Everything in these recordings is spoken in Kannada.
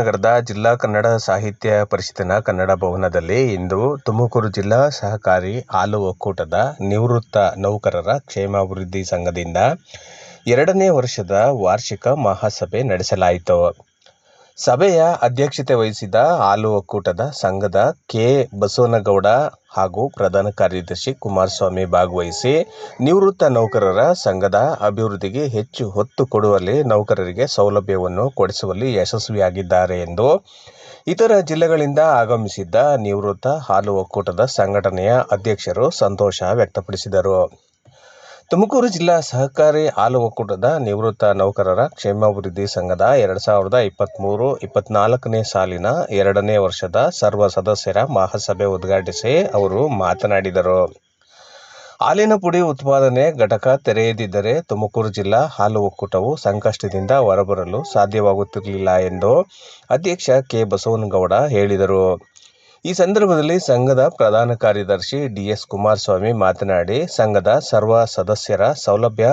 ನಗರದ ಜಿಲ್ಲಾ ಕನ್ನಡ ಸಾಹಿತ್ಯ ಪರಿಷತ್ತಿನ ಕನ್ನಡ ಭವನದಲ್ಲಿ ಇಂದು ತುಮಕೂರು ಜಿಲ್ಲಾ ಸಹಕಾರಿ ಹಾಲು ಒಕ್ಕೂಟದ ನಿವೃತ್ತ ನೌಕರರ ಕ್ಷೇಮಾಭಿವೃದ್ಧಿ ಸಂಘದಿಂದ ಎರಡನೇ ವರ್ಷದ ವಾರ್ಷಿಕ ಮಹಾಸಭೆ ನಡೆಸಲಾಯಿತು. ಸಭೆಯ ಅಧ್ಯಕ್ಷತೆ ವಹಿಸಿದ ಹಾಲು ಒಕ್ಕೂಟದ ಸಂಘದ ಕೆ. ಬಸವನಗೌಡ ಹಾಗೂ ಪ್ರಧಾನ ಕಾರ್ಯದರ್ಶಿ ಕುಮಾರಸ್ವಾಮಿ ಭಾಗವಹಿಸಿ ನಿವೃತ್ತ ನೌಕರರ ಸಂಘದ ಅಭಿವೃದ್ಧಿಗೆ ಹೆಚ್ಚು ಹೊತ್ತು ಕೊಡುವಲ್ಲಿ ನೌಕರರಿಗೆ ಸೌಲಭ್ಯವನ್ನು ಕೊಡಿಸುವಲ್ಲಿ ಯಶಸ್ವಿಯಾಗಿದ್ದಾರೆ ಎಂದು ಇತರ ಜಿಲ್ಲೆಗಳಿಂದ ಆಗಮಿಸಿದ್ದ ನಿವೃತ್ತ ಹಾಲು ಒಕ್ಕೂಟದ ಸಂಘಟನೆಯ ಅಧ್ಯಕ್ಷರು ಸಂತೋಷ ವ್ಯಕ್ತಪಡಿಸಿದರು. ತುಮಕೂರು ಜಿಲ್ಲಾ ಸಹಕಾರಿ ಹಾಲು ಒಕ್ಕೂಟದ ನಿವೃತ್ತ ನೌಕರರ ಕ್ಷೇಮಾಭಿವೃದ್ಧಿ ಸಂಘದ ಎರಡು ಸಾವಿರದ ಇಪ್ಪತ್ತ್ಮೂರು ಇಪ್ಪತ್ನಾಲ್ಕನೇ ಸಾಲಿನ ಎರಡನೇ ವರ್ಷದ ಸರ್ವ ಸದಸ್ಯರ ಮಹಾಸಭೆ ಉದ್ಘಾಟಿಸಿ ಅವರು ಮಾತನಾಡಿದರು. ಹಾಲಿನ ಪುಡಿ ಉತ್ಪಾದನೆ ಘಟಕ ತೆರೆಯದಿದ್ದರೆ ತುಮಕೂರು ಜಿಲ್ಲಾ ಹಾಲು ಒಕ್ಕೂಟವು ಸಂಕಷ್ಟದಿಂದ ಹೊರಬರಲು ಸಾಧ್ಯವಾಗುತ್ತಿರಲಿಲ್ಲ ಎಂದು ಅಧ್ಯಕ್ಷ ಕೆ ಬಸವನಗೌಡ ಹೇಳಿದರು. ಈ ಸಂದರ್ಭದಲ್ಲಿ ಸಂಘದ ಪ್ರಧಾನ ಕಾರ್ಯದರ್ಶಿ ಡಿಎಸ್ ಕುಮಾರಸ್ವಾಮಿ ಮಾತನಾಡಿ, ಸಂಘದ ಸರ್ವ ಸದಸ್ಯರ ಸೌಲಭ್ಯ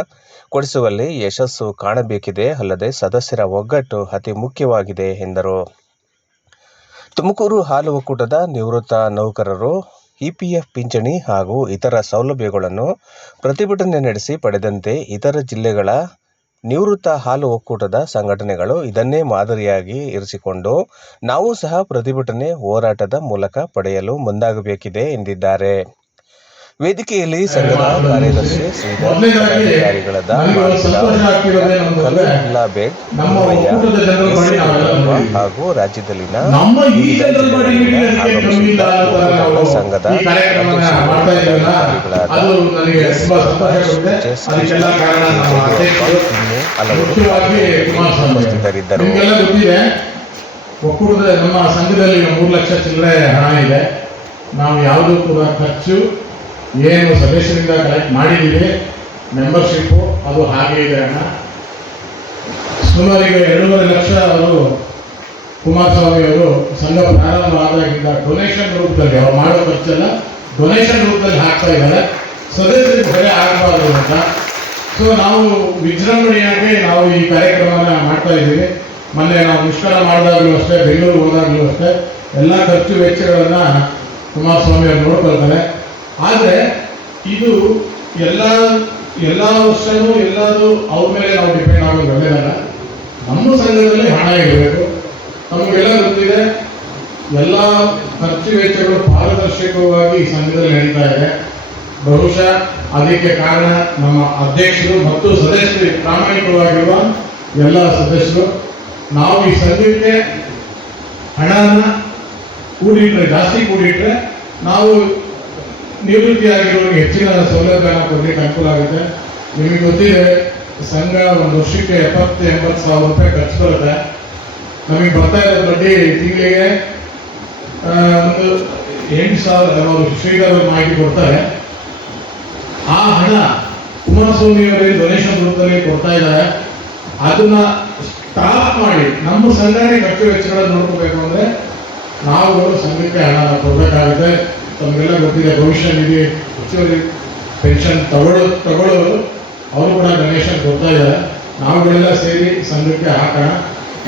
ಕೊಡಿಸುವಲ್ಲಿ ಯಶಸ್ಸು ಕಾಣಬೇಕಿದೆ, ಅಲ್ಲದೆ ಸದಸ್ಯರ ಒಗ್ಗಟ್ಟು ಅತಿ ಮುಖ್ಯವಾಗಿದೆ ಎಂದರು. ತುಮಕೂರು ಹಾಲು ಒಕ್ಕೂಟದ ನಿವೃತ್ತ ನೌಕರರು ಇಪಿಎಫ್ ಪಿಂಚಣಿ ಹಾಗೂ ಇತರ ಸೌಲಭ್ಯಗಳನ್ನು ಪ್ರತಿಭಟನೆ ನಡೆಸಿ ಪಡೆದಂತೆ ಇತರ ಜಿಲ್ಲೆಗಳ ನಿವೃತ್ತ ಹಾಲು ಒಕ್ಕೂಟದ ಸಂಘಟನೆಗಳು ಇದನ್ನೇ ಮಾದರಿಯಾಗಿ ಇರಿಸಿಕೊಂಡು ನಾವು ಸಹ ಪ್ರತಿಭಟನೆ ಹೋರಾಟದ ಮೂಲಕ ಪಡೆಯಲು ಮುಂದಾಗಬೇಕಿದೆ ಎಂದಿದ್ದಾರೆ. ವೇದಿಕೆಯಲ್ಲಿ ಸಂಘದ ಕಾರ್ಯದರ್ಶಿ ಶ್ರೀಧರ್ ಪದಾಧಿಕಾರಿಗಳಾದ ಕಲೀಲಾ ಬೇಗ್ ಹಾಗೂ ರಾಜ್ಯದಲ್ಲಿನ ಸಂಘದ ಹಲವರು ಉಪಸ್ಥಿತರಿದ್ದರು. ಒಕ್ಕೂಟದ ನಮ್ಮ ಸಂಘದಲ್ಲಿ ಮೂರು ಲಕ್ಷ ಚಿಲ್ಲರೆ ಹಣ ಇದೆ. ನಾವು ಯಾವುದೂ ಕೂಡ ಖರ್ಚು ಏನು ಸದಸ್ಯರಿಂದ ಕಲೆಕ್ಟ್ ಮಾಡಿದ್ದೀವಿ ಮೆಂಬರ್ಶಿಪ್ಪು ಅದು ಹಾಗೆ ಇದೆ ಅಣ್ಣ. ಸುಮಾರು ಈಗ ಎರಡೂವರೆ ಲಕ್ಷ ಅವರು ಕುಮಾರಸ್ವಾಮಿ ಅವರು ಸಂಘ ಪ್ರಾರಂಭ ಆದಾಗಿಂದ ಡೊನೇಷನ್ ರೂಪದಲ್ಲಿ, ಅವ್ರು ಮಾಡೋ ಖರ್ಚೆಲ್ಲ ಡೊನೇಷನ್ ರೂಪದಲ್ಲಿ ಹಾಕ್ತಾ ಇದ್ದಾರೆ. ಸದಸ್ಯರಿಗೆ ಹೊರೆ ಆಗಬಾರ್ದು ಅಂತ. ಸೊ ನಾವು ವಿಜೃಂಭಣೆಯಾಗಿ ನಾವು ಈ ಕಾರ್ಯಕ್ರಮನ ಮಾಡ್ತಾ ಇದ್ದೀವಿ. ಮೊನ್ನೆ ನಾವು ಮುಷ್ಕರ ಮಾಡಿದಾಗಲೂ ಅಷ್ಟೇ, ಬೆಂಗಳೂರು ಹೋದಾಗಲೂ ಅಷ್ಟೇ. ಎಲ್ಲ ಖರ್ಚು ವೆಚ್ಚಗಳನ್ನು ಕುಮಾರಸ್ವಾಮಿ ಅವರು ನೋಡ್ಕೊಳ್ತಾರೆ. ಆದರೆ ಇದು ಎಲ್ಲ ಎಲ್ಲ ವರ್ಷನೂ ಎಲ್ಲರೂ ಅವ್ರ ಮೇಲೆ ನಾವು ಡಿಪೆಂಡ್ ಆಗೋದು ಒಳ್ಳೆಯದಲ್ಲ ನಮ್ಮ ಸಂಘದಲ್ಲಿ ಹಣ ಇರಬೇಕು. ನಮಗೆಲ್ಲ ಗೊತ್ತಿದೆ, ಎಲ್ಲ ಖರ್ಚು ವೆಚ್ಚಗಳು ಪಾರದರ್ಶಕವಾಗಿ ಈ ಸಂಘದಲ್ಲಿ ನಡೀತಾ ಇದೆ. ಬಹುಶಃ ಅದಕ್ಕೆ ಕಾರಣ ನಮ್ಮ ಅಧ್ಯಕ್ಷರು ಮತ್ತು ಸದಸ್ಯರು, ಪ್ರಾಮಾಣಿಕವಾಗಿರುವ ಎಲ್ಲ ಸದಸ್ಯರು. ನಾವು ಈ ಸಂಘಕ್ಕೆ ಹಣನ ಕೂಡಿಟ್ರೆ, ಜಾಸ್ತಿ ಕೂಡಿಟ್ರೆ ನಾವು ನಿವೃತ್ತಿ ಹೆಚ್ಚಿನ ಸೌಲಭ್ಯನ ಕೊಡ್ಲಿಕ್ಕೆ ಅನುಕೂಲ ಆಗುತ್ತೆ. ನಿಮಗೆ ಗೊತ್ತಿದೆ, ಸಂಘ ಒಂದು ವರ್ಷಕ್ಕೆ ಎಪ್ಪತ್ತು, ಎಂಬತ್ತು ಸಾವಿರ ರೂಪಾಯಿ ಖರ್ಚು ಬರುತ್ತೆ. ನಮಗೆ ಬರ್ತಾ ಇರೋ ಬಡ್ಡಿ ತಿಂಗಳಿಗೆ ಒಂದು ಎಂಟು ಸಾವಿರ ಅವರು ಶ್ರೀಗಳ ಮಾಹಿತಿ ಕೊಡ್ತಾರೆ. ಆ ಹಣ ಕುಮಾರಸ್ವಾಮಿ ಅವರಿಗೆ ಡೊನೇಷನ್ ರೂಪದಲ್ಲಿ ಕೊಡ್ತಾ ಇದ್ದಾರೆ. ಅದನ್ನ ಸ್ಟಾಪ್ ಮಾಡಿ, ನಮ್ಮ ಸಂಘಟನೆ ಖರ್ಚು ವೆಚ್ಚಗಳನ್ನು ನೋಡ್ಕೋಬೇಕು ಅಂದ್ರೆ ನಾವು ಸಂಘಕ್ಕೆ ಹಣ ಕೊಡಬೇಕಾಗುತ್ತೆ. ತಮಗೆಲ್ಲ ಗೊತ್ತಿದೆ, ಭವಿಷ್ಯ ನಿಧಿ ಹೆಚ್ಚುವರಿ ಪೆನ್ಷನ್ ತಗೊಳ್ಳೋ, ತಗೊಳ್ಳೋರು, ಅವರು ಕೂಡ ಗಣೇಶನ್ ಕೊಡ್ತಾ ಇದ್ದಾರೆ. ನಾವುಗಳೆಲ್ಲ ಸೇರಿ ಸಂಘಕ್ಕೆ ಹಾಕೋಣ.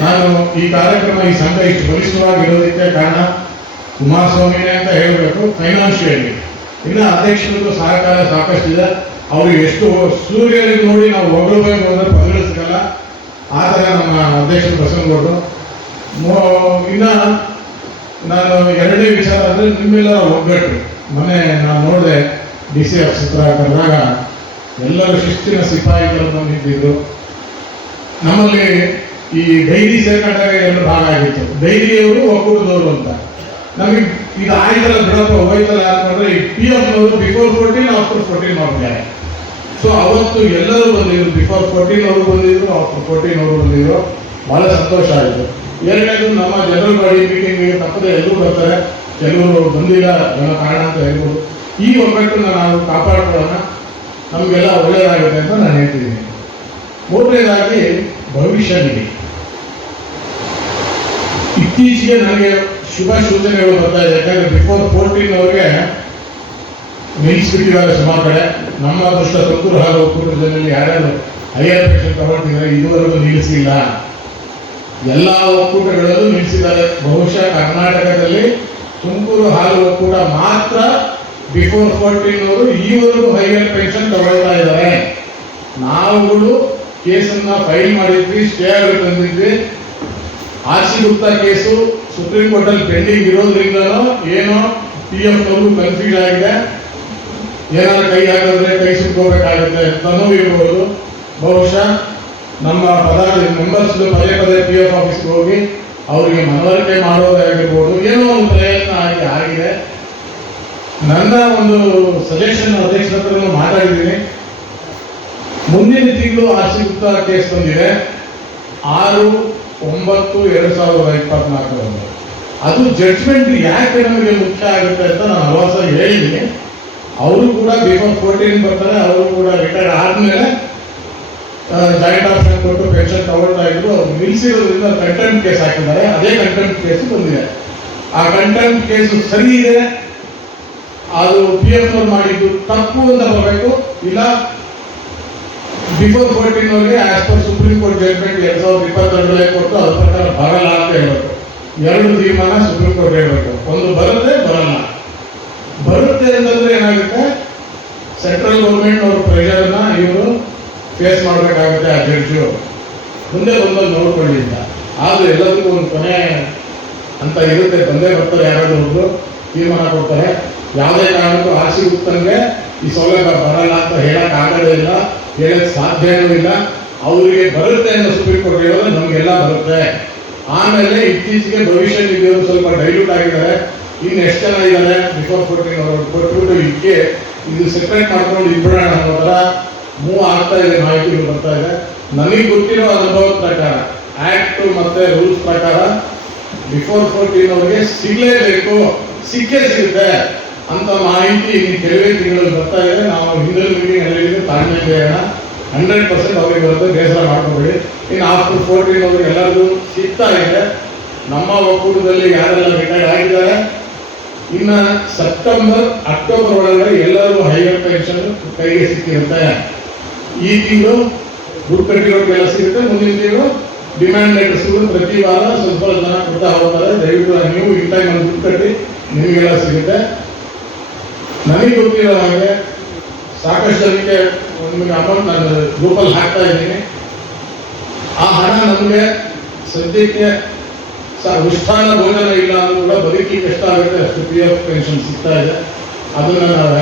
ನಾನು ಈ ಕಾರ್ಯಕ್ರಮ, ಈ ಸಂಘ ಇಷ್ಟು ಬಲಿಷ್ಠವಾಗಿರೋದಕ್ಕೆ ಕಾರಣ ಕುಮಾರಸ್ವಾಮಿನೇ ಅಂತ ಹೇಳಬೇಕು ಫೈನಾನ್ಷಿಯಲಿ ಇನ್ನು ಅಧ್ಯಕ್ಷರಿಗೂ ಸಹಕಾರ ಸಾಕಷ್ಟಿದೆ. ಅವರು ಎಷ್ಟು ಸೂರ್ಯನಿಗೆ ನೋಡಿ ನಾವು ಹೊಗಳಬೇಕು ಬಗ್ಗೆ ಹೋದ್ರೆ ಸಿಗಲ್ಲ. ಆ ಥರ ನಮ್ಮ ಅಧ್ಯಕ್ಷರು ಪ್ರಸಂಗ ಇನ್ನು ಇನ್ನ ನಾನು ಎರಡನೇ ವಿಚಾರ ಅಂದ್ರೆ ನಿಮ್ಮೆಲ್ಲರ ಒಗ್ಗಟ್ಟು. ಮೊನ್ನೆ ನಾನು ನೋಡಿದೆ ಡಿ ಸಿ ಎಫ್ ಚಿತ್ರ ಕರೆದಾಗ ಎಲ್ಲರೂ ಶಿಸ್ತಿನ ಸಿಪಾಯಿಗಳು ನಿಂತಿದ್ರು ನಮ್ಮಲ್ಲಿ ಈ ಡೈರಿ ಸೇರ್ಕೊಂಡಾಗ ಎರಡು ಭಾಗ ಆಗಿತ್ತು. ಡೈರಿಯವರು ಒಕ್ಕೂಟದವರು ಅಂತ. ನಮಗೆ ಇದು ಆಯ್ತಲ್ಲ ಬಿಡಪ್ಪ ಹೋಯ್ತಲ್ಲ ಅಂತಂದ್ರೆ ಈ ಪಿ ಎಫ್ ಅವರು ಬಿಫೋರ್ ಫೋರ್ಟೀನ್, ಆಫ್ಟರ್ ಫೋರ್ಟೀನ್ ಮಾಡಿದ್ದಾರೆ ಸೊ ಅವತ್ತು ಎಲ್ಲರೂ ಬಂದಿದ್ರು. ಬಿಫೋರ್ ಫೋರ್ಟೀನ್ ಅವರು ಬಂದಿದ್ರು, ಆಫ್ಟರ್ ಫೋರ್ಟೀನ್ ಅವರು ಬಂದಿದ್ರು. ಬಹಳ ಸಂತೋಷ ಆಯಿತು. ಎರಡನೇದು ನಮ್ಮ ಜನರಲ್ ಬಾಡಿ ಮೀಟಿಂಗ್ ತಪ್ಪದೆ ಎಲ್ಲರೂ ಬರ್ತಾರೆ. ಕೆಲವರು ಬಂದಿಲ್ಲ ಅನ್ನೋ ಕಾರಣ ಅಂತ ಹೇಳ್ಬೋದು. ಈ ಒಗ್ಗಟ್ಟನ್ನ ನಾವು ಕಾಪಾಡ್ಕೊಳ್ಳೋಣ. ನಮಗೆಲ್ಲ ಒಳ್ಳೆಯದಾಗುತ್ತೆ ಅಂತ ನಾನು ಹೇಳ್ತಿದ್ದೀನಿ. ಮೂರನೇದಾಗಿ ಭವಿಷ್ಯ ನಿಧಿ. ಇತ್ತೀಚೆಗೆ ನನಗೆ ಶುಭ ಸೂಚನೆಗಳು ಬರ್ತಾ ಇದೆ. ಯಾಕಂದ್ರೆ ಬಿಫೋರ್ ಫೋರ್ಟೀನ್ ಅವ್ರಿಗೆ ನಿಲ್ಲಿಸ್ಬಿಟ್ಟಿದ್ದಾರೆ ಸುಮಾರು ಕಡೆ. ನಮ್ಮ ದೃಷ್ಟ ತುಮಕೂರು ಹಾಗೂ ಒಕ್ಕೂಟದಲ್ಲಿ ಯಾರ್ಯಾರು ಹೈಯರ್ ಪೆನ್ಷನ್ ತಗೊಳ್ತಿದ್ದಾರೆ ಇದುವರೆಗೂ ನಿಲ್ಲಿಸಿಲ್ಲ. ಎಲ್ಲ ಒಕ್ಕೂಟಗಳಲ್ಲೂ ನಿಲ್ಲಿಸಿದ್ದಾರೆ. ಬಹುಶಃ ಕರ್ನಾಟಕದಲ್ಲಿ ತುಮಕೂರು ಹಾಲು ಒಕ್ಕೂಟ ಮಾತ್ರ ಬಿಫೋರ್ ಫೋರ್ಟೀನ್ ಅವರು ಈವರೆಗೂ ಹೈಯರ್ ಪೆನ್ಷನ್ ತಗೊಳ್ತಾ ಇದ್ದಾರೆ. ನಾವುಗಳು ಕೇಸನ್ನ ಫೈಲ್ ಮಾಡಿದ್ವಿ ಸ್ಟೇ ಆಗಿ ತಂದಿದ್ವಿ. R Gupta case Supreme Court ಅಲ್ಲಿ ಪೆಂಡಿಂಗ್ ಇರೋದ್ರಿಂದ ಏನೋ ಪಿ ಎಫ್ ಅವರು ಕನ್ಫ್ಯೂಸ್ ಆಗಿದೆ. ಏನಾದ್ರು ಕೈ ಹಾಕಿದ್ರೆ ಕೈ ಸುಟ್ಕೋಬೇಕಾಗುತ್ತೆ ತನೂ ಇರ್ಬೋದು ಬಹುಶಃ ನಮ್ಮ ಪದಾಧಿ ಮೆಂಬರ್ಸ್ ಪದೇ ಪದೇ ಪಿ ಎಫ್ ಆಫೀಸ್ಗೆ ಹೋಗಿ ಅವರಿಗೆ ಮನವರಿಕೆ ಮಾಡೋದಾಗಿರ್ಬೋದು ಏನೋ ಒಂದು ಪ್ರಯತ್ನ ಆಗಿ ಆಗಿದೆ. ನನ್ನ ಒಂದು ಸಜೆಷನ್ ಅಧ್ಯಕ್ಷರ ಹತ್ರ ಮಾತಾಡಿದ್ದೀನಿ. ಮುಂದಿನ ತಿಂಗಳು ಗುಪ್ತಾ ಕೇಸ್ ಬಂದಿದೆ. ಆರು, ಒಂಬತ್ತು, ಎರಡು ಸಾವಿರದ ಇಪ್ಪತ್ನಾಲ್ಕರಂದು ಅದು ಜಡ್ಜ್ಮೆಂಟ್ ಯಾಕೆ ನಮಗೆ ಮುಖ್ಯ ಆಗುತ್ತೆ ಅಂತ ನಾನು ಸಲ ಹೇಳಿದ್ದೀನಿ. ಅವರು ಕೂಡ ಬಿಫೋರ್ ಫೋರ್ಟೀನ್ ಬರ್ತಾರೆ, ಅವರು ಕೂಡ ರಿಟೈರ್ ಆದ್ಮೇಲೆ ಜಾಯಿಂಟ್ ಆಪ್ಷನ್ ಕೊಟ್ಟು ಪೆನ್ಷನ್ ತಗೊಳ್ತಾ ಇದ್ರು ನಿಲ್ಸಿರೋದ್ರಿಂದ ಕಂಟೆಂಟ್ ಕೇಸ್ ಹಾಕಿದ್ದಾರೆ. ಅದೇ ಕಂಟೆಂಟ್ ಕೇಸ್ ಬಂದಿದೆ. ಆ ಕಂಟೆಂಟ್ ಕೇಸು ಸರಿ ಇದೆ. ಅದು ಪಿ ಎಫ್ ಅವ್ರು ಮಾಡಿದ್ದು ತಪ್ಪು ಅಂತ ಬರಬೇಕು ಇಲ್ಲ ಬಿಫೋರ್ ಫೋರ್ಟೀನ್ ಅವರಿಗೆ as per Supreme Court judgement ಎರಡ್ ಸಾವಿರದ ಇಪ್ಪತ್ತೆರಡರಲ್ಲಿ ಕೊಟ್ಟು ಅದ್ರ ಪ್ರಕಾರ ಬರಲ್ಲ ಅಂತ ಹೇಳಬೇಕು. ಎರಡು ತೀರ್ಮಾನ ಸುಪ್ರೀಂ ಕೋರ್ಟ್ ಹೇಳಬೇಕು. ಒಂದು ಬರುತ್ತೆ, ಬರಲ್ಲ. ಬರುತ್ತೆ ಅಂತಂದ್ರೆ ಏನಾಗುತ್ತೆ? ಸೆಂಟ್ರಲ್ ಗೌರ್ಮೆಂಟ್ ಅವ್ರ ಪ್ರೆಷರ್ನ ಇವರು ಫೇಸ್ ಮಾಡಬೇಕಾಗುತ್ತೆ ಆ ಜಡ್ಜು ಮುಂದೆ ಬಂದಲ್ಲಿ ನೋಡ್ಕೊಳ್ಳಿ ಅಂತ ಆದ್ರೆ ಎಲ್ಲದಕ್ಕೂ ಒಂದು ಕೊನೆ ಅಂತ ಇರುತ್ತೆ. ಬಂದೇ ಬರ್ತಾರೆ ಯಾರಾದ್ರೂ ಒಬ್ರು. ತೀರ್ಮಾನ ಕೊಡ್ತಾರೆ. ಯಾವುದೇ ಕಾರಣಕ್ಕೂ ಆಸೆ ಗುಪ್ತಂಗೆ ಈ ಸೌಲಭ್ಯ ಬರಲ್ಲ ಅಂತ ಹೇಳಕ್ ಆಗೋದೇ ಇಲ್ಲ, ಹೇಳಕ್ ಸಾಧ್ಯನೂ ಇಲ್ಲ. ಅವರಿಗೆ ಬರುತ್ತೆ ಅನ್ನೋ ಸುಪ್ರೀಂ ಕೋರ್ಟ್ ಹೇಳೋದು ನಮಗೆಲ್ಲ ಬರುತ್ತೆ. ಆಮೇಲೆ ಇತ್ತೀಚೆಗೆ ಭವಿಷ್ಯ ನಿಧಿಯವರು ಸ್ವಲ್ಪ ಡೈಲ್ಯೂಟ್ ಆಗಿದ್ದಾರೆ. ಇನ್ನು ಎಷ್ಟು ಜನ ಇದ್ದಾರೆ? ಬಿಫೋರ್ ಫೋರ್ಟೀನ್ ಅವರು ಕೊಟ್ಬಿಟ್ಟು ಇದಕ್ಕೆ ಇದು ಸೆಪ್ರೇಟ್ ಮಾಡ್ಕೊಂಡು ಇಬ್ಬರ ಅನ್ನೋ ಥರ ಮೂವ್ ಆಗ್ತಾ ಇದೆ ಮಾಹಿತಿಗಳು ಬರ್ತಾ ಇದೆ. ನನಗೆ ಗೊತ್ತಿರೋ ಅನುಭವದ ಪ್ರಕಾರ ಆಕ್ಟ್ ಮತ್ತೆ ರೂಲ್ಸ್ ಪ್ರಕಾರ ಬಿಫೋರ್ ಫೋರ್ಟೀನ್ ಅವ್ರಿಗೆ ಸಿಗ್ಲೇಬೇಕು ಸಿಕ್ಕೇ ಸಿಗುತ್ತೆ ಅಂತ ಮಾಹಿತಿ ಇನ್ನು ಕೆಲವೇ ತಿಂಗಳಲ್ಲಿ ಬರ್ತಾ ಇದೆ. ನಾವು ಹಿಂದಿನ ಮೀಟಿಂಗ್ ಅಲ್ಲಿ ತಾಳ್ಮೆ ಬೇಡ ಹಂಡ್ರೆಡ್ ಪರ್ಸೆಂಟ್ ಅವ್ರಿಗೆ ಬರುತ್ತೆ ಬೇಸರ ಮಾಡ್ಕೊಬೇಡಿ. ಇನ್ನು ಆಫ್ಟರ್ ಫೋರ್ಟೀನ್ ಅವ್ರಿಗೆ ಎಲ್ಲರಿಗೂ ಸಿಗ್ತಾ ಇದೆ. ನಮ್ಮ ಒಕ್ಕೂಟದಲ್ಲಿ ಯಾರೆಲ್ಲ ರಿಟೈರ್ಡ್ ಆಗಿದ್ದಾರೆ, ಇನ್ನು ಸೆಪ್ಟೆಂಬರ್ ಅಕ್ಟೋಬರ್ ಒಳಗಡೆ ಎಲ್ಲರಿಗೂ ಹೈಯರ್ ಪೆನ್ಷನ್ ಕೈಗೆ ಸಿಕ್ಕಿರುತ್ತೆ. ಈ ತಿಂಗಳು ದುಡ್ಡು ಕೆಲಸ ಸಿಗುತ್ತೆ. ಮುಂದಿನ ತಿಂಗಳು ಡಿಮ್ಯಾಂಡ್ ಲೆಟರ್ಸ್ಗಳು ಪ್ರತಿ ವಾರ ಸ್ವಲ್ಪ ಜನ ಕೊಡ್ತಾ ಹೋಗ್ತಾರೆ. ದಯವಿಟ್ಟು ನೀವು ಇಂಥ ದುಡ್ಡು ಕಟ್ಟಿ ನಿಮಗೆಲ್ಲ ಸಿಗುತ್ತೆ. ನನಗೆ ಗೊತ್ತಿರೋ ಹಾಗೆ ಸಾಕಷ್ಟು ಜನಕ್ಕೆ ನಿಮಗೆ ಅಮೌಂಟ್ ನಾನು ಗ್ರೂಪಲ್ಲಿ ಹಾಕ್ತಾ ಇದ್ದೀನಿ. ಆ ಹಣ ನಮಗೆ ಸದ್ಯಕ್ಕೆ ಉಷ್ಠಾನ ಭೋಜನ ಇಲ್ಲ ಅಂದ್ರೂ ಕೂಡ ಬದುಕಿ ಕಷ್ಟ ಆಗುತ್ತೆ. ಅಷ್ಟು ಪಿ ಎಫ್ ಪೆನ್ಷನ್ ಸಿಗ್ತಾ ಇದೆ. ಅದನ್ನು ನಾವು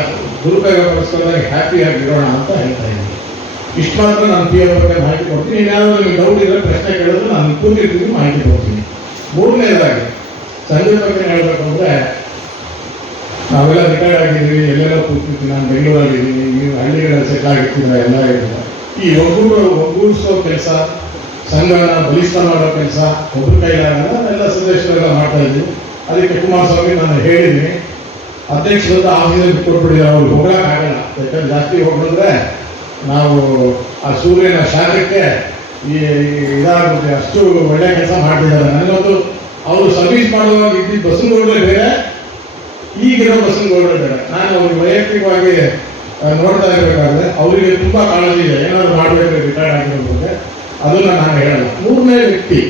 ದುರುಪಯೋಗ ಪಡಿಸ್ಕೊಂಡಾಗ ಹ್ಯಾಪಿಯಾಗಿರೋಣ ಅಂತ ಹೇಳ್ತಾ ಇದ್ದೀನಿ. ಇಷ್ಟು ಮಾತ್ರ ನಾನು ಪಿ ಬಗ್ಗೆ ಮಾಹಿತಿ ಕೊಡ್ತೀನಿ. ಇನ್ಯಾವುದೋ ನಿಮ್ಗೆ ಡೌಟ್ ಇದ್ರೆ ಪ್ರಶ್ನೆ ಕೇಳಿದ್ರೆ ನಾನು ಕೂತಿರ್ತೀನಿ, ಮಾಹಿತಿ ಕೊಡ್ತೀನಿ. ಮೂರನೇದಾಗಿ ಸಂಜೆ ಬಗ್ಗೆ ಹೇಳಬೇಕು ಅಂದರೆ, ನಾವೆಲ್ಲ ರಿಟೈರ್ಡ್ ಆಗಿದ್ದೀವಿ, ಎಲ್ಲೆಲ್ಲ ಕೂತಿರ್ತೀವಿ, ನಾನು ಬೆಂಗಳೂರಲ್ಲಿ ಇದ್ದೀನಿ ನೀವು ಹಳ್ಳಿಗಳಲ್ಲಿ ಸೆಟ್ಲ್ ಆಗಿರ್ತೀರ, ಎಲ್ಲ ಇದ್ದೀರ ಈ ಒಗ್ಗೂರು ಒಗ್ಗೂಡಿಸೋ ಕೆಲಸ ಸಂಘನ ಬಲಿಷ್ಠ ಮಾಡೋ ಕೆಲಸ ಒಬ್ಬರ ಕೈಲಾಗಲ್ಲ ಎಲ್ಲ ಸಂದೇಶಗಳೆಲ್ಲ ಮಾಡ್ತಾ ಇದ್ವಿ ಅದಕ್ಕೆ ಕುಮಾರಸ್ವಾಮಿ ನಾನು ಹೇಳಿದ್ದೀನಿ. ಅಧ್ಯಕ್ಷರದ ಆಫೀಸಲ್ಲಿ ಕೊಟ್ಬಿಡಿ ಅವ್ರು ಹೋಗಕ್ಕಾಗಲ್ಲ ಯಾಕಂದ್ರೆ ಜಾಸ್ತಿ ಹೋಗಿದ್ರೆ ನಾವು ಆ ಸೂರ್ಯನ ಶಾಖಕ್ಕೆ ಈ ಇದಾಗುತ್ತೆ ಅಷ್ಟು ಒಳ್ಳೆ ಕೆಲಸ ಮಾಡ್ತಿದ್ದಾರೆ. ನನಗಂತೂ ಅವರು ಸರ್ವಿಸ್ ಮಾಡುವಾಗ ಇದ್ದಿದ್ದ ಬಸ್ಸುಗಳೇ ಬೇರೆ, ಈಗಿರೋ ಬಸ್ಸುಗಳು ಬೇರೆ. ನಾನು ಅವ್ರಿಗೆ ವೈಯಕ್ತಿಕವಾಗಿ ನೋಡ್ತಾ ಇರಬೇಕಾದ್ರೆ ಅವರಿಗೆ ತುಂಬಾ ಕಾಳಜಿ ಇದೆ. ಏನಾದ್ರು ಮಾಡಬೇಕು ರಿಟೈರ್ಡ್ ಆಗಿರೋ ಬಗ್ಗೆ ಅದನ್ನ ನಾನು ಹೇಳಲ್ಲ. ಮೂರನೇ ವ್ಯಕ್ತಿ,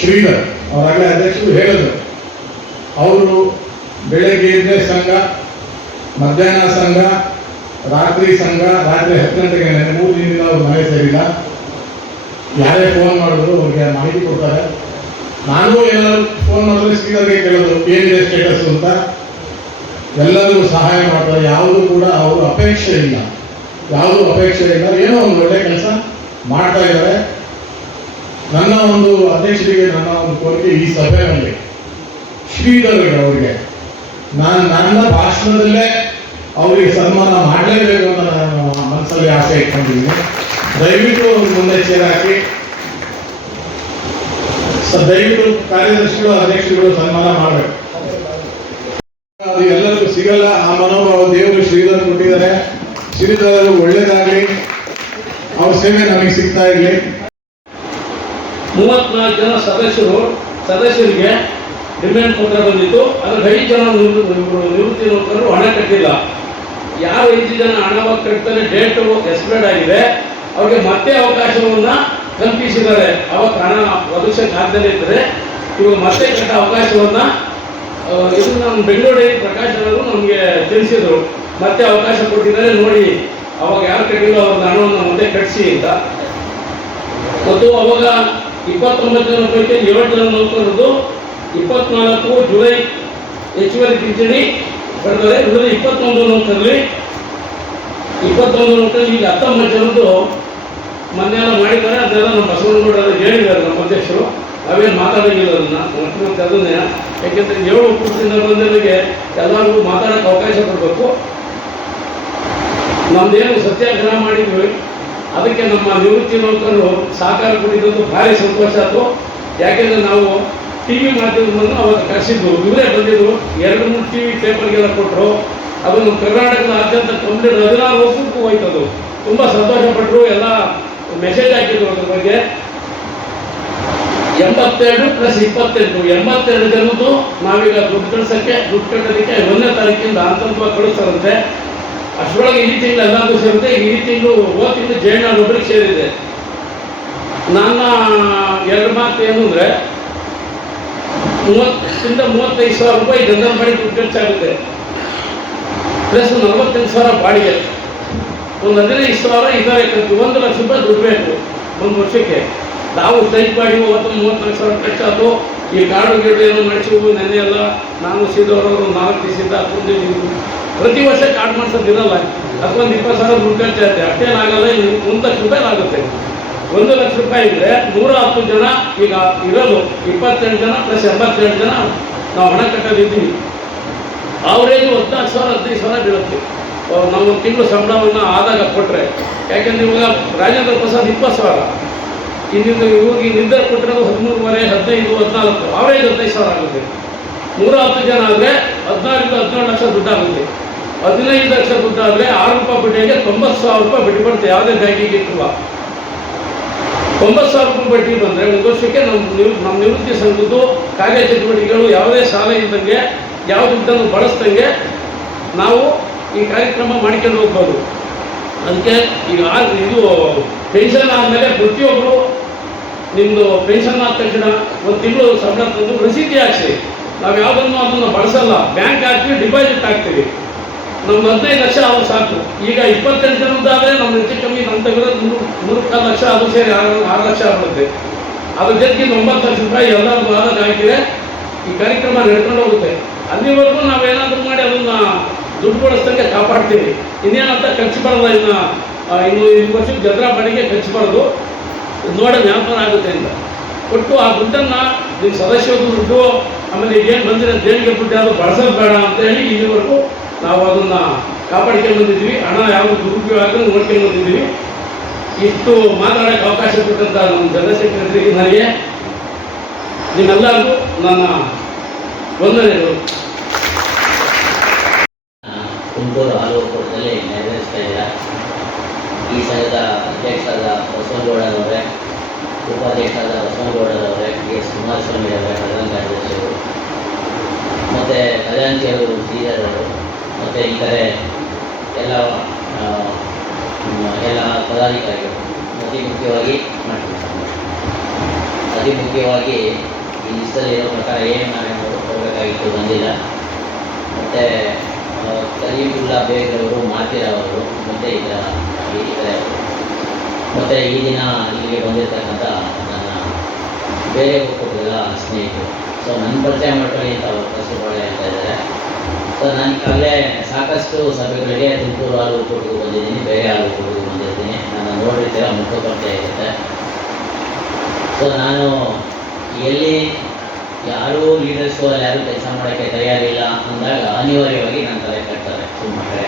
ಶ್ರೀಧರ್. ಅವರಾಗಲೇ ಅಧ್ಯಕ್ಷರು ಹೇಳಿದ್ರು. ಅವರು ಬೆಳಗ್ಗೆ ಸಂಘ, ಮಧ್ಯಾಹ್ನ ಸಂಘ ರಾತ್ರಿ ಸಂಘ ರಾತ್ರಿ ಹತ್ತು ಗಂಟೆಗೆ ಮೂರು ದಿನದಿಂದ ಅವ್ರು ಮನೆ ಸೇರಿಲ್ಲ. ಯಾರೇ ಫೋನ್ ಮಾಡಿದ್ರು ಅವ್ರಿಗೆ ಮಾಹಿತಿ ಕೊಡ್ತಾರೆ. ನಾನು ಏನಾದ್ರು ಫೋನ್ ಮಾಡಿದ್ರೆ ಸ್ಪೀಕರ್ಗೆ ಕೇಳೋದು, ಏನಿದೆ ಸ್ಟೇಟಸ್ ಅಂತ. ಎಲ್ಲರಿಗೂ ಸಹಾಯ ಮಾಡ್ತಾರೆ. ಯಾವುದು ಕೂಡ ಅವರು ಅಪೇಕ್ಷೆ ಇಲ್ಲ. ಯಾವುದು ಅಪೇಕ್ಷೆ ಇಲ್ಲ. ಏನೋ ಒಂದು ಒಳ್ಳೆ ಕೆಲಸ ಮಾಡ್ತಾ ಇದ್ದಾರೆ. ನನ್ನ ಒಂದು ಅಧ್ಯಕ್ಷರಿಗೆ ನನ್ನ ಒಂದು ಕೋರಿಕೆ ಈ ಸಭೆಯಲ್ಲಿ. ಶ್ರೀಧರ್ಗೆ ಅವರಿಗೆ. ನಾನು ನನ್ನ ಭಾಷಣದಲ್ಲೇ ಅವರಿಗೆ ಸನ್ಮಾನ ಮಾಡಲೇಬೇಕು ಅಂತ ನಾನು ಮನಸ್ಸಲ್ಲಿ ಆಸೆ ಇಟ್ಕೊಂಡಿದ್ದೀನಿ. ದಯವಿಟ್ಟು ಮುಂದೆ ಸೇರಾಕಿ ದಯವಿಟ್ಟು ಕಾರ್ಯದರ್ಶಿಗಳು, ಅಧ್ಯಕ್ಷರುಗಳು ಸನ್ಮಾನ ಮಾಡಬೇಕು. ಅದು ಎಲ್ಲರಿಗೂ ಸಿಗಲ್ಲ. ಆ ಮನೋಭಾವ ದೇವರು ಶ್ರೀಧರ್ ಕೊಟ್ಟಿದ್ದಾರೆ. ಶ್ರೀಧರ್ ಒಳ್ಳೇದಾಗಲಿ. ಅವ್ರ ಸೇವೆ ನಮಗೆ ಸಿಗ್ತಾ ಇರಲಿ. ಮೂವತ್ನಾಲ್ಕು ಜನ ಸದಸ್ಯರು ಸದಸ್ಯರಿಗೆ ಡಿಮ್ಯಾಂಡ್ ಪತ್ರ ಬಂದಿತ್ತು. ಅದ್ರಲ್ಲಿ ಐದು ಜನ ನಿವೃ- ನಿವೃ- ನಿವೃತ್ತಿ ನೌಕರರು ಹಣ ಕಟ್ಟಿಲ್ಲ. ಯಾರು ಐದು ಜನ ಹಣವನ್ನು ಕಟ್ತಾರೆ ಡೇಟ್ ಎಕ್ಸ್ಪೈರ್ಡ್ ಆಗಿದೆ, ಅವ್ರಿಗೆ ಮತ್ತೆ ಅವಕಾಶವನ್ನು ಕಲ್ಪಿಸಿದ್ದಾರೆ. ಅವಾಗ ಹಣ ಒದಗಿಸಕ್ಕೆ ಆಗದೇ ಇದ್ದರೆ ಇವಾಗ ಮತ್ತೆ ಕಟ್ಟ ಅವಕಾಶವನ್ನು ಇದು ನಮ್ಮ ಬೆಂಗಳೂರಿನ ಪ್ರಕಾಶ್ ಅವರು ನಮಗೆ ತಿಳಿಸಿದರು. ಮತ್ತೆ ಅವಕಾಶ ಕೊಟ್ಟಿದ್ದಾರೆ, ನೋಡಿ ಅವಾಗ ಯಾರು ಕಟ್ಟಿಲ್ಲ ಅವ್ರ ಹಣವನ್ನು ಮತ್ತೆ ಕಟ್ಟಿಸಿ ಅಂತ. ಮತ್ತು ಅವಾಗ ಇಪ್ಪತ್ತೊಂಬತ್ತು ಜನ ಪೈಕಿ ಏಳು ಜನ ನೌಕರರದು ಇಪ್ಪತ್ನಾಲ್ಕು ಜುಲೈ ಹೆಚ್ಚುವರಿ ಪಿಂಚಣಿ ಪಡೆದರೆ ಉಳಿದ ಇಪ್ಪತ್ತೊಂದು ನೌಕರಲ್ಲಿ ಇಪ್ಪತ್ತೊಂದು ನೌಕರಲ್ಲಿ ಈಗ ಹತ್ತೊಂಬತ್ತು ಜನದ್ದು ಮೊನ್ನೆ ಎಲ್ಲ ಮಾಡಿದ್ದಾರೆ. ಅದನ್ನೆಲ್ಲ ನಮ್ಮ ಬಸವನಗೌಡರು ಹೇಳಿದ್ದಾರೆ, ನಮ್ಮ ಅಧ್ಯಕ್ಷರು. ನಾವೇನು ಮಾತಾಡೋಂಗಿಲ್ಲ ಅದನ್ನ. ಮತ್ತೆ ಅದನ್ನೇ. ಯಾಕೆಂದ್ರೆ ಏಳು ಒಕ್ಕೂಟದಿಂದ ಬಂದವರಿಗೆ ಎಲ್ಲರಿಗೂ ಮಾತಾಡೋಕ್ಕೆ ಅವಕಾಶ ಕೊಡಬೇಕು. ನಮ್ದೇನು ಸತ್ಯಾಗ್ರಹ ಮಾಡಿದ್ವಿ. ಅದಕ್ಕೆ ನಮ್ಮ ನಿವೃತ್ತಿ ನೌಕರರು ಸಹಕಾರ ಕೊಟ್ಟಿದ್ದು ಭಾರಿ ಸಂತೋಷ ಆಯ್ತು. ಯಾಕೆಂದ್ರೆ ನಾವು ಟಿ ವಿ ಮಾಧ್ಯಮವನ್ನು ಅವಾಗ ಕರೆಸಿದ್ದು ಇವರೇ ಬಂದಿದ್ರು. ಎರಡು, ಮೂರು ಟಿ ವಿ ಪೇಪರ್ಗೆಲ್ಲ ಕೊಟ್ಟರು ಅದನ್ನು ಕರ್ನಾಟಕದ ಕರ್ನಾಟಕದಾದ್ಯಂತ ಕಂಪ್ಲೀಟ್ ಹದಿನಾರು ವರ್ಷಕ್ಕೂ ಹೋಯ್ತದು. ತುಂಬ ಸಂತೋಷಪಟ್ಟರು ಎಲ್ಲ ಮೆಸೇಜ್ ಹಾಕಿದ್ರು ಅದ್ರ ಬಗ್ಗೆ. ಎಂಬತ್ತೆರಡು ಪ್ಲಸ್ ಇಪ್ಪತ್ತೆಂಟು. ಎಂಬತ್ತೆರಡು ಜನದ್ದು ನಾವೀಗ ದುಡ್ಡು ಕಳಿಸೋಕ್ಕೆ, ದುಡ್ಡು ಕಟ್ಟೋದಕ್ಕೆ ಒಂದನೇ ತಾರೀಕಿಂದ ಹಂತವಾಗಿ ಕಳಿಸ್ತಾರಂತೆ. ಅಷ್ಟರೊಳಗೆ ಈ ತಿಂಗಳು ಎಲ್ಲರಿಗೂ ಸೇರಿದೆ ಈ ತಿಂಗಳು ಹೋದ ತಿಂಗಳು ಒಬ್ಬರಿಗೆ ಸೇರಿದೆ ನನ್ನ ಎರಡು ಮಾತು ಏನು ಅಂದರೆ ಮೂವತ್ತರಿಂದ ಮೂವತ್ತೈದು ಸಾವಿರ ರೂಪಾಯಿ ಗಂಧನ ಮಾಡಿ ದುಡ್ಡು ಖರ್ಚಾಗುತ್ತೆ. ಪ್ಲಸ್ ನಲವತ್ತೈದು ಸಾವಿರ ಬಾಡಿಗೆ. ಒಂದು ಹದಿನೈದು ಸಾವಿರ ಇದ್ದಾರೆ ಖರ್ಚು ಒಂದು ಲಕ್ಷ ರೂಪಾಯಿ ದುಡ್ಡು ಬೇಕು ಒಂದು ವರ್ಷಕ್ಕೆ. ನಾವು ಸೈಟ್ ಮಾಡಿ ಮೂವತ್ತು ಮೂವತ್ನಾಲ್ಕು ಸಾವಿರ ಖರ್ಚಾದ್ರು ಈ ಕಾಡು ಗಿಡ ಏನೋ ನಡೆಸಿದ್ವಿ ನೆನ್ನೆ ಎಲ್ಲ. ನಾನು ಸೀದವರವರು ನಾಲ್ಕು ದಿವಸದಿಂದ ಕುಂದಿದ್ದೀವಿ ಪ್ರತಿ ವರ್ಷ ಕಾರ್ಡ್ ಮಾಡಿಸೋದಿರಲ್ಲ ಅದಕ್ಕೊಂದು ಇಪ್ಪತ್ತು ಸಾವಿರ ದುಡ್ಡು ಖರ್ಚಾಗುತ್ತೆ ಅಷ್ಟೇನಾಗಲ್ಲ ಒಂದು ಲಕ್ಷ ರೂಪಾಯಿ ಆಗುತ್ತೆ. ಒಂದು ಲಕ್ಷ ರೂಪಾಯಿ ಇದ್ರೆ ನೂರ ಹತ್ತು ಜನ ಈಗ ಇರೋದು, ಇಪ್ಪತ್ತೆಂಟು ಜನ ಪ್ಲಸ್ ಎಂಬತ್ತೆಂಟು ಜನ ನಾವು ಹಣ ಕಟ್ಟೋದಿದ್ದೀವಿ. ಅವರೇಜ್ ಹದಿನಾಲ್ಕು ಸಾವಿರ, ಹದಿನೈದು ಸಾವಿರ ಬೀಳುತ್ತೆ. ನಮ್ಮ ತಿಂಗಳು ಸಂಬಳವನ್ನು ಆದಾಗ ಕೊಟ್ಟರೆ ಯಾಕೆಂದ್ರೆ ಇವಾಗ ರಾಜೇಂದ್ರ ಪ್ರಸಾದ್ ಇಪ್ಪತ್ತು ಸಾವಿರ. ಇನ್ನಿಂದ ಇವ್ರಿಗೆ ನಿರ್ಧಾರ ಕೊಟ್ಟಿರೋದು ಹದಿಮೂರುವರೆ, ಹದಿನೈದು, ಹದಿನಾಲ್ಕು. ಅವರೇಜ್ ಹದಿನೈದು ಸಾವಿರ ಆಗುತ್ತೆ. ನೂರ ಹತ್ತು ಜನ ಆದರೆ ಹದಿನಾರರಿಂದ ಹದಿನೇಳು ಲಕ್ಷ ದುಡ್ಡಾಗುತ್ತೆ ಹದಿನೈದು ಲಕ್ಷ ದುಡ್ಡಾದರೆ ಆರು ರೂಪಾಯಿ ಬಡ್ಡಿಗೆ ತೊಂಬತ್ತು ಸಾವಿರ ರೂಪಾಯಿ ಬಡ್ಡಿ ಯಾವುದೇ ಬ್ಯಾಂಕಿಗೆ ಇಟ್ಟಿರುವ ತೊಂಬತ್ತು ಸಾವಿರ ರೂಪಾಯಿ ಬಡ್ಡಿ ಬಂದರೆ ಒಂದು ವರ್ಷಕ್ಕೆ ನಮ್ಮ ನಿವ್, ನಮ್ಮ ನಿವೃತ್ತಿ ಸಂಘದ್ದು ಕಾರ್ಯಚಟುವಟಿಕೆಗಳು ಯಾವುದೇ ಸಾಲ ಇದ್ದಂಗೆ, ಯಾವ ದುಡ್ಡನ್ನು ಬಳಸ್ದಂಗೆ ನಾವು ಈ ಕಾರ್ಯಕ್ರಮ ಮಾಡ್ಕೊಂಡು ಹೋಗ್ಬೋದು. ಅದಕ್ಕೆ ಈಗ ಇದು ಪೆನ್ಷನ್ ಆದಮೇಲೆ ಪ್ರತಿಯೊಬ್ಬರು ನಿಮ್ಮದು ಪೆನ್ಷನ್ ಆದ ತಕ್ಷಣ ಒಂದು ತಿಂಗಳು ಸಂಬಳ ತಂದು ರಸೀದಿ ಹಾಕ್ಸಿ. ನಾವು ಯಾವುದನ್ನು ಅದನ್ನು ಬಳಸಲ್ಲ. ಬ್ಯಾಂಕ್ ಹಾಕ್ತೀವಿ, ಡಿಪಾಸಿಟ್ ಹಾಕ್ತೀವಿ. ನಮ್ಮ ಹದಿನೈದು ಲಕ್ಷ ಅವ್ರು ಸಾಕು. ಈಗ ಇಪ್ಪತ್ತೆಂಟು ಜನದ್ದಾದರೆ ನಮ್ಮ ಹೆಚ್ಚು ಕಮ್ಮಿ ನಮ್ಮ ತೆಗೆದ್ರೆ ಮೂರು ಮೂರು ಕಾಲು ಲಕ್ಷ ಅದು ಸೇರಿ ಆರು ಆರು ಲಕ್ಷ ಬರುತ್ತೆ ಅದ್ರ ಜೊತೆಗೆ ಒಂಬತ್ತು ಲಕ್ಷ ರೂಪಾಯಿ ಎಲ್ಲರೂ ಆದ ಹಾಕಿದ್ರೆ ಈ ಕಾರ್ಯಕ್ರಮ ನಡ್ಕೊಂಡು ಹೋಗುತ್ತೆ. ಅಲ್ಲಿವರೆಗೂ ನಾವೇನಾದ್ರೂ ಮಾಡಿ ಅದನ್ನು ದುಡ್ಡು ಕೊಡಿಸ್ದಂಗೆ ಕಾಪಾಡ್ತೀವಿ. ಇನ್ನೇನಂತ ಖರ್ಚು ಬರಲ್ಲ ಇನ್ನು ಇನ್ನು ಇನ್ನು ಈ ವರ್ಷಕ್ಕೆ ಜದ್ರ ಬಾಡಿಗೆ ಖರ್ಚು ಬರೋದು ನೋಡೋ ವ್ಯಾಪಾರ ಆಗುತ್ತೆ ಅಂತ. ಕೊಟ್ಟು ಆ ದುಡ್ಡನ್ನು ನಿಮ್ಮ ಸದಸ್ಯರು ದುಡ್ಡು, ಆಮೇಲೆ ಏನು ಬಂದಿರೋ ದೇಣಿಗೆ ದುಡ್ಡು ಯಾವುದು ಬಳಸೋದು ಬೇಡ ಅಂತೇಳಿ ಇಲ್ಲಿವರೆಗೂ ನಾವು ಅದನ್ನು ಕಾಪಾಡ್ಕೊಂಡು ಬಂದಿದ್ದೀವಿ. ಹಣ ಯಾವುದು ದುರುಪಯೋಗ ನೋಡ್ಕೊಂಡು ಬಂದಿದ್ವಿ ಇಷ್ಟು ಮಾತನಾಡಕ್ಕೆ ಅವಕಾಶ ಕೊಟ್ಟಂತ ನಮ್ಮ ಜನರಲ್ ಸೆಕ್ರೆಟರಿ ನನಗೆ ನಿಮ್ಮೆಲ್ಲರಿಗೂ ನನ್ನ ವಂದನೆಗಳು. ತುಮಕೂರು ಹಾಲು ಒಕ್ಕೂಟದಲ್ಲಿ ನೆರವೇರಿಸ್ತಾ ಇಲ್ಲ ಈ ಸಂಘದ ಅಧ್ಯಕ್ಷರಾದ ಬಸವನಗೌಡರವರೇ ಉಪಾಧ್ಯಕ್ಷರಾದ ಬಸವನಗೌಡರವರೇ ಕೆ ಎಸ್ ಕುಮಾರಸ್ವಾಮಿ ಅವರೇ, ಪ್ರಧಾನ ಕಾರ್ಯದರ್ಶಿಗಳು ಮತ್ತು ಖಜಾಂಚಿಯವರು ಸೀರಿಯರವರು ಮತ್ತು ಈ ಕಡೆ ಎಲ್ಲ ಆ, ಮ್, ಎಲ್ಲ ಪದಾಧಿಕಾರಿಗಳು ಅತಿ ಮುಖ್ಯವಾಗಿ ಮಾಡಿಕೊಡ್ತಾರೆ ಅತಿ ಮುಖ್ಯವಾಗಿ ಈ ಲಿಸ್ಟಲ್ಲಿ ಇರೋ ಪ್ರಕಾರ ಏನು ನಾವೇನು ಹೋಗಬೇಕಾಗಿತ್ತು ಬಂದಿಲ್ಲ ಮತ್ತು ಅವರು ಬೇಗರವರು ಮಾತಿರವರು ಮತ್ತು ಇದರ ಕಡೆ. ಮತ್ತು ಈ ದಿನ ಇಲ್ಲಿಗೆ ಬಂದಿರತಕ್ಕಂಥ ನನ್ನ ಬೇರೆ ಒಕ್ಕೂಟದ ಸ್ನೇಹಿತರು. ಸೊ ನನ್ನ ಪರಿಚಯ ಮಾಡ್ಕೊಳ್ಳಿ ಅಂತ ಅವರು ಕಷ್ಟಪಡೆ ಅಂತ ಇದ್ದಾರೆ. ಸೊ ನಾನು ಈಗಾಗಲೇ ಸಾಕಷ್ಟು ಸಭೆಗಳಿಗೆ ತುಮಕೂರು ಹಾಲು ಒಕ್ಕೂಟಕ್ಕೆ ಬಂದಿದ್ದೀನಿ, ಬೇರೆ ಹಾಲು ಒಕ್ಕೂಟಕ್ಕೆ ಬಂದಿದ್ದೀನಿ. ನನ್ನ ನೋಡಿರ್ತೀರ ಮುಖಪರಿಚಯ ಇರುತ್ತೆ. ಸೊ ನಾನು ಎಲ್ಲಿ ಯಾರೂ ಲೀಡರ್ಸು ಅಲ್ಲಿ ಯಾರೂ ಕೆಲಸ ಮಾಡೋಕ್ಕೆ ತಯಾರಿಲ್ಲ ಅಂದಾಗ ಅನಿವಾರ್ಯವಾಗಿ ನನ್ನ ತಲೆ ಕಟ್ತಾರೆ ಸುಮ್ಮನೆ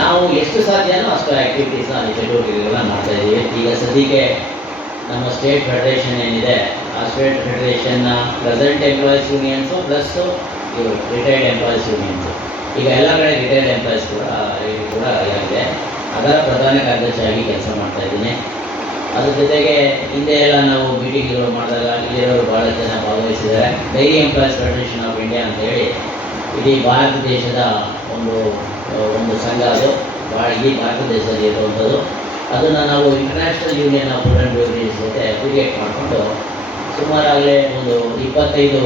ನಾವು ಎಷ್ಟು ಸಾಧ್ಯನೋ ಅಷ್ಟು ಆ್ಯಕ್ಟಿವಿಟೀಸ್ನ ಚಟುವಟಿಕೆಗಳನ್ನ ಮಾಡ್ತಾ ಇದ್ದೀವಿ. ಈಗ ಸದ್ಯಕ್ಕೆ ನಮ್ಮ ಸ್ಟೇಟ್ ಫೆಡರೇಷನ್ ಏನಿದೆ, ಆ state ಫೆಡರೇಷನ್ನ present employees unions plus retired employees unions ಈಗ ಎಲ್ಲ ಕಡೆ ರಿಟೈರ್ಡ್ ಎಂಪ್ಲಾಯೀಸ್ ಕೂಡ ಇಲ್ಲಿ ಕೂಡ ಇದಾಗಿದೆ. ಅದರ ಪ್ರಧಾನ ಕಾರ್ಯದರ್ಶಿಯಾಗಿ ಕೆಲಸ ಮಾಡ್ತಾ ಇದ್ದೀನಿ. ಅದ್ರ ಜೊತೆಗೆ ಹಿಂದೆ ಎಲ್ಲ ನಾವು ಮೀಟಿಂಗ್ಗಳು ಮಾಡಿದಾಗ ಇಲ್ಲಿರೋರು ಭಾಳ ಜನ ಭಾಗವಹಿಸಿದ್ದಾರೆ. Dairy employees federation of India ಅಂತ ಹೇಳಿ ಇಡೀ ಭಾರತ ದೇಶದ ಒಂದು ಒಂದು ಸಂಘ ಅದು. ಭಾಳ ಇಡೀ ಭಾರತ ದೇಶದಲ್ಲಿ ಇರುವಂಥದ್ದು. ಅದನ್ನು ನಾವು international union of and beverage ಜೊತೆ ಅಫಿಲಿಯೇಟ್ ಮಾಡಿಕೊಂಡು ಸುಮಾರಾಗಲೇ ಒಂದು ಇಪ್ಪತ್ತೈದು,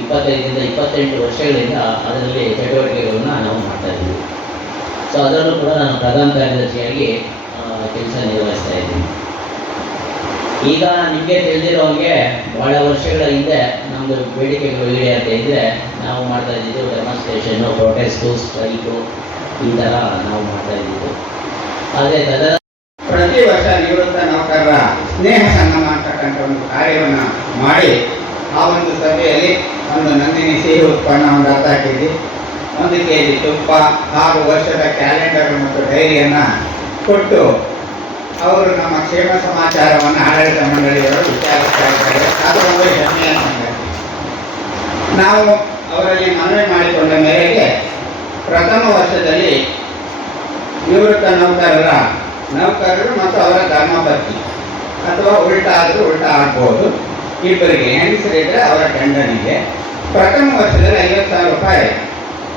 ಇಪ್ಪತ್ತೈದರಿಂದ ಇಪ್ಪತ್ತೆಂಟು ವರ್ಷಗಳಿಂದ ಅದರಲ್ಲಿ ಚಟುವಟಿಕೆಗಳನ್ನ ನಾವು ಮಾಡ್ತಾ ಇದ್ದೀವಿ. ಸೊ ಅದರಲ್ಲೂ ಕೂಡ ನಾನು ಪ್ರಧಾನ ಕಾರ್ಯದರ್ಶಿಯಾಗಿ ಕೆಲಸ ನಿರ್ವಹಿಸ್ತಾ ಇದ್ದೀನಿ. ಈಗ ನಿಮಗೆ ತಿಳಿದಿರೋ ಹಾಗೆ ಬಹಳ ವರ್ಷಗಳ ಹಿಂದೆ ನಮ್ಮದು ಬೇಡಿಕೆಗಳು ಅಂತ ಇದ್ದರೆ ನಾವು ಮಾಡ್ತಾ ಇದ್ದಿದ್ದು ಡೆಮಾನ್ಸ್ಟ್ರೇಷನ್ನು ಪ್ರೊಟೆಸ್ಟು, ಸ್ಟ್ರೈಕು, ಈ ಥರ ನಾವು ಮಾಡ್ತಾ ಇದ್ದಿದ್ದು. ಆದರೆ ಪ್ರತಿ ವರ್ಷ ನಿವೃತ್ತ ನೌಕರರ ಸ್ನೇಹ ಸಂಗಮ ಅಂತಕ್ಕಂಥ ಒಂದು ಕಾರ್ಯವನ್ನು ಮಾಡಿ, ಆ ಒಂದು ಸಭೆಯಲ್ಲಿ ಒಂದು ನಂದಿನಿ ಸಿಹಿ ಉತ್ಪನ್ನ ಒಂದು ಅರ್ಧ ಜಿ ಒಂದು ಕೆ ಜಿ ತುಪ್ಪ, ಹಾಗೂ ವರ್ಷದ ಕ್ಯಾಲೆಂಡರ್ ಮತ್ತು ಡೈರಿಯನ್ನು ಕೊಟ್ಟು ಅವರು ನಮ್ಮ ಕ್ಷೇಮ ಸಮಾಚಾರವನ್ನು ಆಡಳಿತ ಮಂಡಳಿಯವರು ವಿಚಾರಿಸ್ತಾ ಇದ್ದಾರೆ. ಅದು ಒಂದು ಹೆಮ್ಮೆಯ ನಾವು ಅವರಲ್ಲಿ ಮನವಿ ಮಾಡಿಕೊಂಡ ಮೇರೆಗೆ ಪ್ರಥಮ ವರ್ಷದಲ್ಲಿ ನಿವೃತ್ತ ನೌಕರರ ನೌಕರರು ಮತ್ತು ಅವರ ಧರ್ಮಪತ್ನಿ. ಅಥವಾ ಉಲ್ಟಾ ಆದರೂ ಉಲ್ಟಾ ಆಗ್ಬೋದು. ಇಬ್ಬರಿಗೆ ಹೆಂಗಸರಿದ್ರೆ ಅವರ ಗಂಡನಿಗೆ ಪ್ರಥಮ ವರ್ಷದಲ್ಲಿ ಐವತ್ತು ಸಾವಿರ ರೂಪಾಯಿ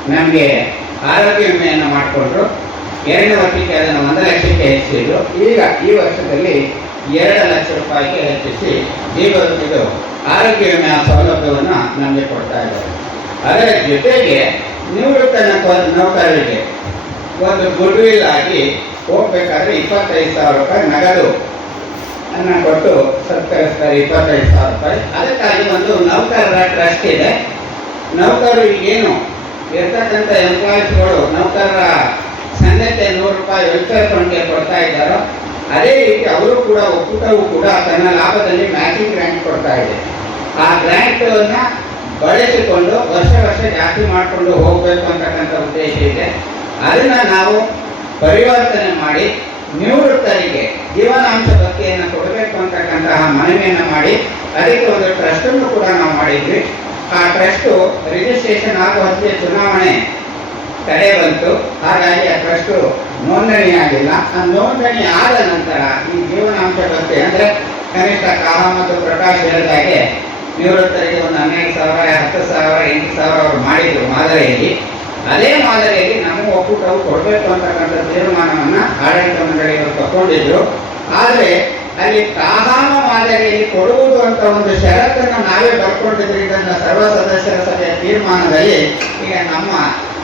ನಮಗೆ ಆರೋಗ್ಯ ವಿಮೆಯನ್ನು ಮಾಡಿಕೊಂಡ್ರು. ಎರಡನೇ ವರ್ಷಕ್ಕೆ ಅದನ್ನು ಒಂದು ಲಕ್ಷಕ್ಕೆ ಹೆಚ್ಚಿಸಿದ್ರು. ಈಗ ಈ ವರ್ಷದಲ್ಲಿ ಎರಡು ಲಕ್ಷ ರೂಪಾಯಿಗೆ ಹೆಚ್ಚಿಸಿ ಜೀವ ಇದು ಆರೋಗ್ಯ ವಿಮೆಯ ಸೌಲಭ್ಯವನ್ನು ನಮಗೆ ಕೊಡ್ತಾ ಇದ್ದಾರೆ. ಅದರ ಜೊತೆಗೆ ನಿವೃತ್ತ ನೌಕ- ನೌಕರರಿಗೆ ಒಂದು ಗುಡ್ವಿಲ್ ಆಗಿ ಹೋಗ್ಬೇಕಾದ್ರೆ ಇಪ್ಪತ್ತೈದು ಸಾವಿರ ರೂಪಾಯಿ ನಗದು. ಅನ್ನ ಕೊಟ್ಟು ಸತ್ಕರಿಸ್ತಾರೆ, ಇಪ್ಪತ್ತೈದು ಸಾವಿರ ರೂಪಾಯಿ. ಅದಕ್ಕಾಗಿ ಒಂದು ನೌಕರರ ಟ್ರಸ್ಟ್ ಇದೆ. ನೌಕರರು ಈಗೇನು ಇರ್ತಕ್ಕಂಥ ಎಂಪ್ಲಾಯೀಸ್ಗಳು ನೌಕರರ ಸಂಘಕ್ಕೆ ನೂರು ರೂಪಾಯಿ ವೆಲ್ಫೇರ್ ಫಂಡ್ಗೆ ಕೊಡ್ತಾ ಇದ್ದಾರೋ, ಅದೇ ರೀತಿ ಅವರು ಕೂಡ ಒಕ್ಕೂಟವು ಕೂಡ ತನ್ನ ಲಾಭದಲ್ಲಿ ಮ್ಯಾಚಿಂಗ್ ಗ್ರ್ಯಾಂಟ್ ಕೊಡ್ತಾ ಇದೆ. ಆ ಗ್ರ್ಯಾಂಟನ್ನು ಬಳಸಿಕೊಂಡು ವರ್ಷ ವರ್ಷ ಜಾಸ್ತಿ ಮಾಡಿಕೊಂಡು ಹೋಗಬೇಕು ಅಂತಕ್ಕಂಥ ಉದ್ದೇಶ ಇದೆ. ಅದನ್ನು ನಾವು ಪರಿವರ್ತನೆ ಮಾಡಿ ನಿವೃತ್ತರಿಗೆ ಜೀವನಾಂಶ ಭಕ್ತಿಯನ್ನು ಕೊಡಬೇಕು ಅಂತಕ್ಕಂತಹ ಮನವಿಯನ್ನು ಮಾಡಿ, ಅದಕ್ಕೆ ಒಂದು ಟ್ರಸ್ಟನ್ನು ಕೂಡ ನಾವು ಮಾಡಿದ್ವಿ. ಆ ಟ್ರಸ್ಟು ರಿಜಿಸ್ಟ್ರೇಷನ್ ಆಗುವ ಹೊತ್ತಿಗೆ ಚುನಾವಣೆ ಕಡೆ ಬಂತು. ಹಾಗಾಗಿ ಆ ಟ್ರಸ್ಟು ನೋಂದಣಿ ಆಗಿಲ್ಲ. ಆ ನೋಂದಣಿ ಆದ ನಂತರ ಈ ಜೀವನಾಂಶ ಭಕ್ತಿ ಅಂದರೆ ಕನಿಷ್ಠ ಕಾಲ ಮತ್ತು ಪ್ರಕಾಶ್ ಹೇಳಿದಾಗೆ ನಿವೃತ್ತರಿಗೆ ಒಂದು ಹನ್ನೆರಡು ಸಾವಿರ, ಹತ್ತು ಸಾವಿರ, ಎಂಟು ಸಾವಿರ ಅವರು ಮಾಡಿದ್ರು ಮಾದರಿಯಲ್ಲಿ. ಅದೇ ಮಾದರಿಯಲ್ಲಿ ನಮ್ಮ ಒಕ್ಕೂಟವು ಕೊಡಬೇಕು ಅಂತಕ್ಕಂಥ ತೀರ್ಮಾನವನ್ನು ಆಡಳಿತ ಮಂಡಳಿಯವರು ತಗೊಂಡಿದ್ರು ಆದರೆ ಅಲ್ಲಿ ಕಾಹಾಮ ಮಾದರಿಯಲ್ಲಿ ಕೊಡುವುದು ಅಂತ ಒಂದು ಷರತ್ತನ್ನು ನಾವೇ ಬರ್ಕೊಂಡಿದ್ರಿಂದ ಸರ್ವ ಸದಸ್ಯರ ಸಭೆಯ ತೀರ್ಮಾನದಲ್ಲಿ ಈಗ ನಮ್ಮ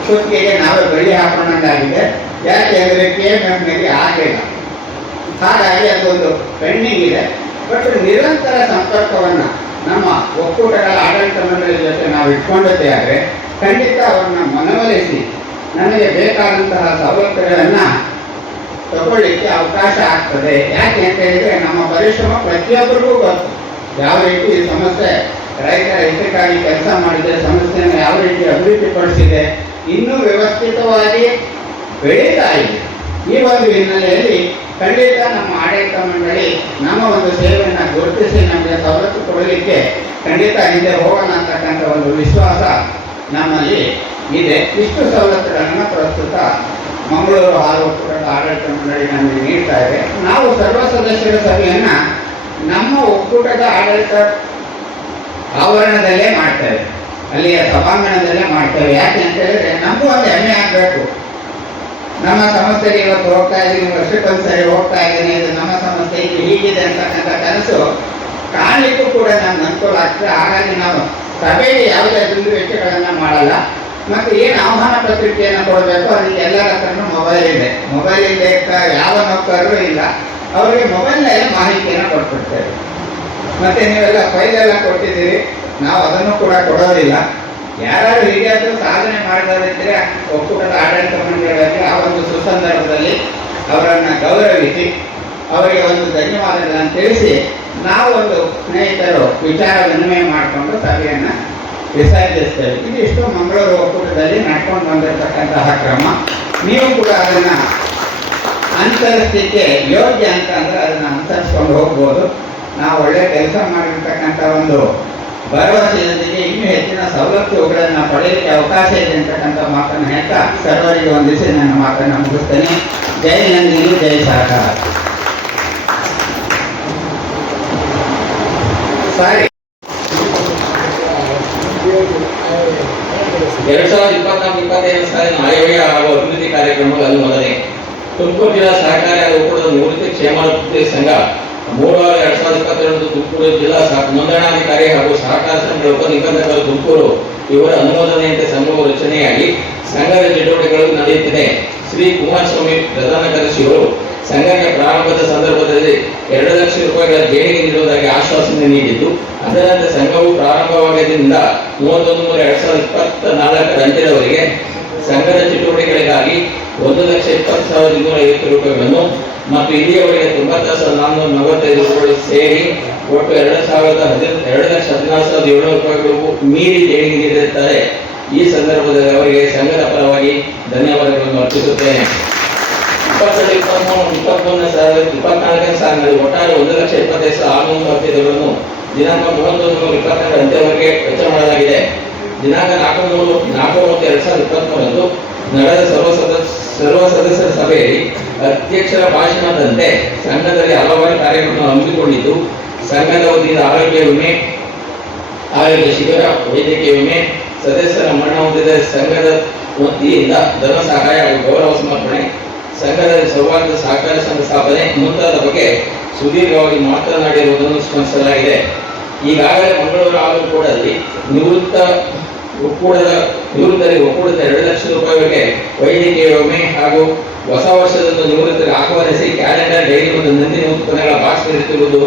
ಸುತ್ತಿಗೆ ನಾವೇ ಬಳಿ ಹಾಕೊಂಡಾಗಿದೆ ಯಾಕೆ ಅಂದರೆ ಕೆ ಎಮ್ನಲ್ಲಿ ಆಗಲಿಲ್ಲ ಹಾಗಾಗಿ ಅದೊಂದು ಪೆಂಡಿಂಗ್ ಇದೆ. ಬಟ್ ನಿರಂತರ ಸಂಪರ್ಕವನ್ನು ನಮ್ಮ ಒಕ್ಕೂಟಗಳ ಆಡಳಿತ ಮಂಡಳಿ ಜೊತೆ ನಾವು ಇಟ್ಕೊಂಡದ್ದೇ ಆದರೆ ಖಂಡಿತ ಅವ್ರನ್ನ ಮನವೊಲಿಸಿ, ನನಗೆ ಬೇಕಾದಂತಹ ಸವಲತ್ತುಗಳನ್ನು ತಗೊಳ್ಳಿಕ್ಕೆ ಅವಕಾಶ ಆಗ್ತದೆ. ಯಾಕೆ ಅಂತ ಹೇಳಿದ್ರೆ, ನಮ್ಮ ಪರಿಶ್ರಮ ಪ್ರತಿಯೊಬ್ಬರಿಗೂ ಗೊತ್ತು. ಯಾವ ರೀತಿ ಈ ಸಮಸ್ಯೆ ರೈತರ ಹಿತಕ್ಕಾಗಿ ಕೆಲಸ ಮಾಡಿದೆ ಸಮಸ್ಯೆಯನ್ನು ಯಾವ ರೀತಿ ಅಭಿವೃದ್ಧಿಪಡಿಸಿದೆ, ಇನ್ನೂ ವ್ಯವಸ್ಥಿತವಾಗಿ ಬೆಳೀತಾ ಇದೆ. ಈ ಒಂದು ಹಿನ್ನೆಲೆಯಲ್ಲಿ ಖಂಡಿತ ನಮ್ಮ ಆಡಳಿತ ಮಂಡಳಿ ನಮ್ಮ ಒಂದು ಸೇವೆಯನ್ನು ಗುರುತಿಸಿ, ನಮಗೆ ಸವಲತ್ತು ಕೊಡಲಿಕ್ಕೆ ಖಂಡಿತ ಹಿಂದೆ ಹೋಗೋಣ ಅಂತಕ್ಕಂಥ ಒಂದು ವಿಶ್ವಾಸ ನಮ್ಮಲ್ಲಿ ಇದೆ. ಇಷ್ಟು ಸವಲತ್ತುಗಳನ್ನು ಪ್ರಸ್ತುತ ಮಂಗಳೂರು ಹಾಲು ಒಕ್ಕೂಟದ ಆಡಳಿತ ಮಂಡಳಿ ನಮಗೆ ನೀಡ್ತಾ ಇದೆ. ನಾವು ಸರ್ವ ಸದಸ್ಯರ ಸಭೆಯನ್ನು ನಮ್ಮ ಒಕ್ಕೂಟದ ಆಡಳಿತ ಆವರಣದಲ್ಲೇ ಮಾಡ್ತೇವೆ ಅಲ್ಲಿಯ ಸಭಾಂಗಣದಲ್ಲೇ ಮಾಡ್ತೇವೆ ಯಾಕೆ ಅಂತ ಹೇಳಿದ್ರೆ ನಮಗೂ ಒಂದು ಹೆಮ್ಮೆ ಆಗಬೇಕು. ನಮ್ಮ ಸಮಸ್ಯೆಗೆ ಇವತ್ತು ಹೋಗ್ತಾ ಇದ್ದೀನಿ ವರ್ಷಕ್ಕೊಂದ್ಸರಿ ಹೋಗ್ತಾ ಇದ್ದೀನಿ ಅದು ನಮ್ಮ ಸಮಸ್ಯೆ, ಇದು ಹೀಗಿದೆ ಅಂತಕ್ಕಂಥ ಕನಸು ಕಾಣಲಿಕ್ಕೂ ಕೂಡ ನಮ್ಗೆ ಅನುಕೂಲ ಆಗ್ತದೆ ಹಾಗಾಗಿ ನಾವು ಸಭೆಗೆ ಯಾವುದೇ ದುಂದು ವೆಚ್ಚಗಳನ್ನು ಮಾಡಲ್ಲ. ಮತ್ತು ಏನು ಆಹ್ವಾನ ಪತ್ರಿಕೆಯನ್ನು ಕೊಡಬೇಕು? ಅದಕ್ಕೆ ಎಲ್ಲರ ಹತ್ರನೂ ಮೊಬೈಲ್ ಇದೆ. ಮೊಬೈಲ್ ಇಲ್ಲದೆ ಯಾವ ಮಕ್ಕಳೂ ಇಲ್ಲ. ಅವರಿಗೆ ಮೊಬೈಲ್ನಲ್ಲಿ ಮಾಹಿತಿಯನ್ನು ಕೊಟ್ಬಿಡ್ತೇವೆ. ಮತ್ತೆ ನೀವೆಲ್ಲ ಫೈಲ್ ಎಲ್ಲ ಕೊಟ್ಟಿದ್ದೀರಿ. ನಾವು ಅದನ್ನು ಕೂಡ ಕೊಡೋದಿಲ್ಲ. ಯಾರಾದರೂ ಹೀಗಾದರೂ ಸಾಧನೆ ಮಾಡಿದ್ರೆ ಒಕ್ಕೂಟದ ಆಡಳಿತ ಮಂಡಳಿಯಲ್ಲಿ ಆ ಒಂದು ಸುಸಂದರ್ಭದಲ್ಲಿ ಅವರನ್ನು ಗೌರವಿಸಿ ಅವರಿಗೆ ಒಂದು ಧನ್ಯವಾದಗಳನ್ನು ತಿಳಿಸಿ ನಾವು ಒಂದು ಸ್ನೇಹಿತರು ವಿಚಾರ ವಿನಿಮಯ ಮಾಡಿಕೊಂಡು ಸಭೆಯನ್ನು ವಿಸರ್ಜಿಸ್ತೇವೆ. ಇದಿಷ್ಟು ಮಂಗಳೂರು ಒಕ್ಕೂಟದಲ್ಲಿ ನಡ್ಕೊಂಡು ಬಂದಿರತಕ್ಕಂತಹ ಕ್ರಮ. ನೀವು ಕೂಡ ಅದನ್ನು ಅನುಸರಿಸಲಿಕ್ಕೆ ಯೋಗ್ಯ ಅಂತ ಅಂದರೆ ಅದನ್ನು ಅನುಸರಿಸ್ಕೊಂಡು ಹೋಗ್ಬೋದು. ನಾವು ಒಳ್ಳೆ ಕೆಲಸ ಮಾಡಿರ್ತಕ್ಕಂಥ ಒಂದು ಭರವಸೆಯೊಂದಿಗೆ ಇನ್ನೂ ಹೆಚ್ಚಿನ ಸವಲತ್ತುಗಳನ್ನು ಪಡೆಯಲಿಕ್ಕೆ ಅವಕಾಶ ಇದೆ ಅಂತಕ್ಕಂಥ ಮಾತನ್ನು ಹೇಳ್ತಾ ಸರ್ವರಿಗೆ ಒಂದಿಸಿ ನನ್ನ ಮಾತನ್ನು ಮುಗಿಸ್ತೇನೆ. ಜೈ ನಂದಿನಿ, ಜೈ ಸಹಕಾರ ಎರಡ್ ಸಾವಿರದ ಇಪ್ಪತ್ನಾಲ್ಕು ಇಪ್ಪತ್ತೈದು ಸಾಲಿನ ಆಯವ್ಯ ಹಾಗೂ ಅಭಿವೃದ್ಧಿ ಕಾರ್ಯಕ್ರಮಗಳ ಅನುಮೋದನೆ ತುಮಕೂರು ಜಿಲ್ಲಾ ಸಹಕಾರಿ ಹಾಗೂ ಒಕ್ಕೂಟದ ನಿವೃತ್ತಿ ಕ್ಷೇಮಾಭಿವೃದ್ಧಿ ಸಂಘ ಮೂರು ಎರಡ್ ಸಾವಿರದ ಇಪ್ಪತ್ತೆರಡು ತುಮಕೂರು ಜಿಲ್ಲಾ ನೋಂದಣಾಧಿಕಾರಿ ಹಾಗೂ ಸಹಕಾರ ಸಂಘಗಳ ಉಪನಿಬಂಧಕರು ತುಮಕೂರು ಇವರ ಅನುಮೋದನೆಯಂತೆ ಸಂಘವು ರಚನೆಯಾಗಿ ಸಂಘದ ಚಟುವಟಿಕೆಗಳು ನಡೆಯುತ್ತಿದೆ. ಶ್ರೀ ಕುಮಾರಸ್ವಾಮಿ ಪ್ರಧಾನ ಕಾರ್ಯದರ್ಶಿಗಳು ಸಂಘಕ್ಕೆ ಪ್ರಾರಂಭದ ಸಂದರ್ಭದಲ್ಲಿ ಎರಡು ಲಕ್ಷ ರೂಪಾಯಿಗಳ ದೇಣಿಗೆ ನೀಡುವುದಾಗಿ ಆಶ್ವಾಸನೆ ನೀಡಿದ್ದು, ಅದರಂತೆ ಸಂಘವು ಪ್ರಾರಂಭವಾಗಿದ್ದರಿಂದ ಮೂವತ್ತೊಂದು ಮೂರು ಎರಡ್ ಸಾವಿರದ ಇಪ್ಪತ್ತ ನಾಲ್ಕರ ಅಂತ್ಯದವರೆಗೆ ಸಂಘದ ಚಟುವಟಿಕೆಗಳಿಗಾಗಿ ಒಂದು ಲಕ್ಷ ಇಪ್ಪತ್ತು ಸಾವಿರದ ಇನ್ನೂರ ಐವತ್ತು ರೂಪಾಯಿಗಳನ್ನು ಮತ್ತು ಇಲ್ಲಿಯವರೆಗೆ ತೊಂಬತ್ತು ಸಾವಿರದ ನಾನ್ನೂರ ನಲವತ್ತೈದು ರೂಪಾಯಿ ಸೇರಿ ಒಟ್ಟು ಎರಡು ಸಾವಿರದ ಹದಿನ, ಎರಡು ಲಕ್ಷ ಹದಿನಾರು ಸಾವಿರದ ಏಳ್ನೂರು ರೂಪಾಯಿಗಳಿಗೂ ಮೀರಿ ದೇಣಿಗೆ ನೀಡಿರುತ್ತಾರೆ ಈ ಸಂದರ್ಭದಲ್ಲಿ ಅವರಿಗೆ ಸಂಘದ ಪರವಾಗಿ ಧನ್ಯವಾದಗಳನ್ನು ಅರ್ಪಿಸುತ್ತೇನೆ. ಇಪ್ಪತ್ತೆರಡು ಇಪ್ಪತ್ಮೂರು ಇಪ್ಪತ್ಮೂರನೇ ಸಾವಿರದ ಇಪ್ಪತ್ನಾಲ್ಕನೇ ಸಾಲಿನಲ್ಲಿ ಒಟ್ಟಾರೆ ಒಂದು ಲಕ್ಷ ಸಾವಿರ ದಿನಾಂಕ ಮೂವತ್ತೊಂದು ಮೂರು ಇಪ್ಪತ್ತೆರಡು ಅಂತ್ಯವರೆಗೆ ವೆಚ್ಚ ಮಾಡಲಾಗಿದೆ ದಿನಾಂಕ ನಾಲ್ಕು ಮೂರು ನಾಲ್ಕು ಮೂವತ್ತು ಎರಡು ಸಾವಿರದ ನಡೆದ ಸರ್ವ ಸದಸ್ಯ ಸರ್ವ ಸದಸ್ಯರ ಸಭೆಯಲ್ಲಿ ಅಧ್ಯಕ್ಷರ ಭಾಷಣದಂತೆ ಸಂಘದಲ್ಲಿ ಹಲವಾರು ಕಾರ್ಯಗಳನ್ನು ಹಮ್ಮಿಕೊಂಡಿದ್ದು, ಸಂಘದ ವತಿಯಿಂದ ಆರೋಗ್ಯ ವಿಮೆ, ಆರೋಗ್ಯ ವೈದ್ಯಕೀಯ ವಿಮೆ, ಸದಸ್ಯರ ಮರಣ ಹೊಂದಿದ ಸಂಘದ ವತಿಯಿಂದ ಧನ ಸಹಾಯ ಹಾಗೂ ಗೌರವ ಸಮರ್ಪಣೆ ಸಂಘದಲ್ಲಿ ಸೌಹಾರ್ದ ಸಹಕಾರ ಸಂಘ ಸ್ಥಾಪನೆ ಮುಂತಾದ ಬಗ್ಗೆ ಸುದೀರ್ಘವಾಗಿ ಮಾತನಾಡಿರುವುದನ್ನು ಸ್ಮರಿಸಲಾಗಿದೆ. ಈಗಾಗಲೇ ಮಂಗಳೂರು ಹಾಗೂ ಕೂಡ ನಿವೃತ್ತ ಒಕ್ಕೂಡದ ನಿವೃತ್ತರಿಗೆ ಒಕ್ಕೂಡದ ಎರಡು ಲಕ್ಷ ರೂಪಾಯಿಗೆ ವೈದ್ಯಕೀಯ ವಿಮೆ ಹಾಗೂ ಹೊಸ ವರ್ಷದಂದು ನಿವೃತ್ತರಿಗೆ ಆಹ್ವಾನಿಸಿ ಕ್ಯಾಲೆಂಡರ್, ಡೈರಿ ಮತ್ತು ನಂದಿನ ಉತ್ಪನ್ನಗಳ ಬಾಕ್ಸ್ ನೀಡುತ್ತಿರುವುದು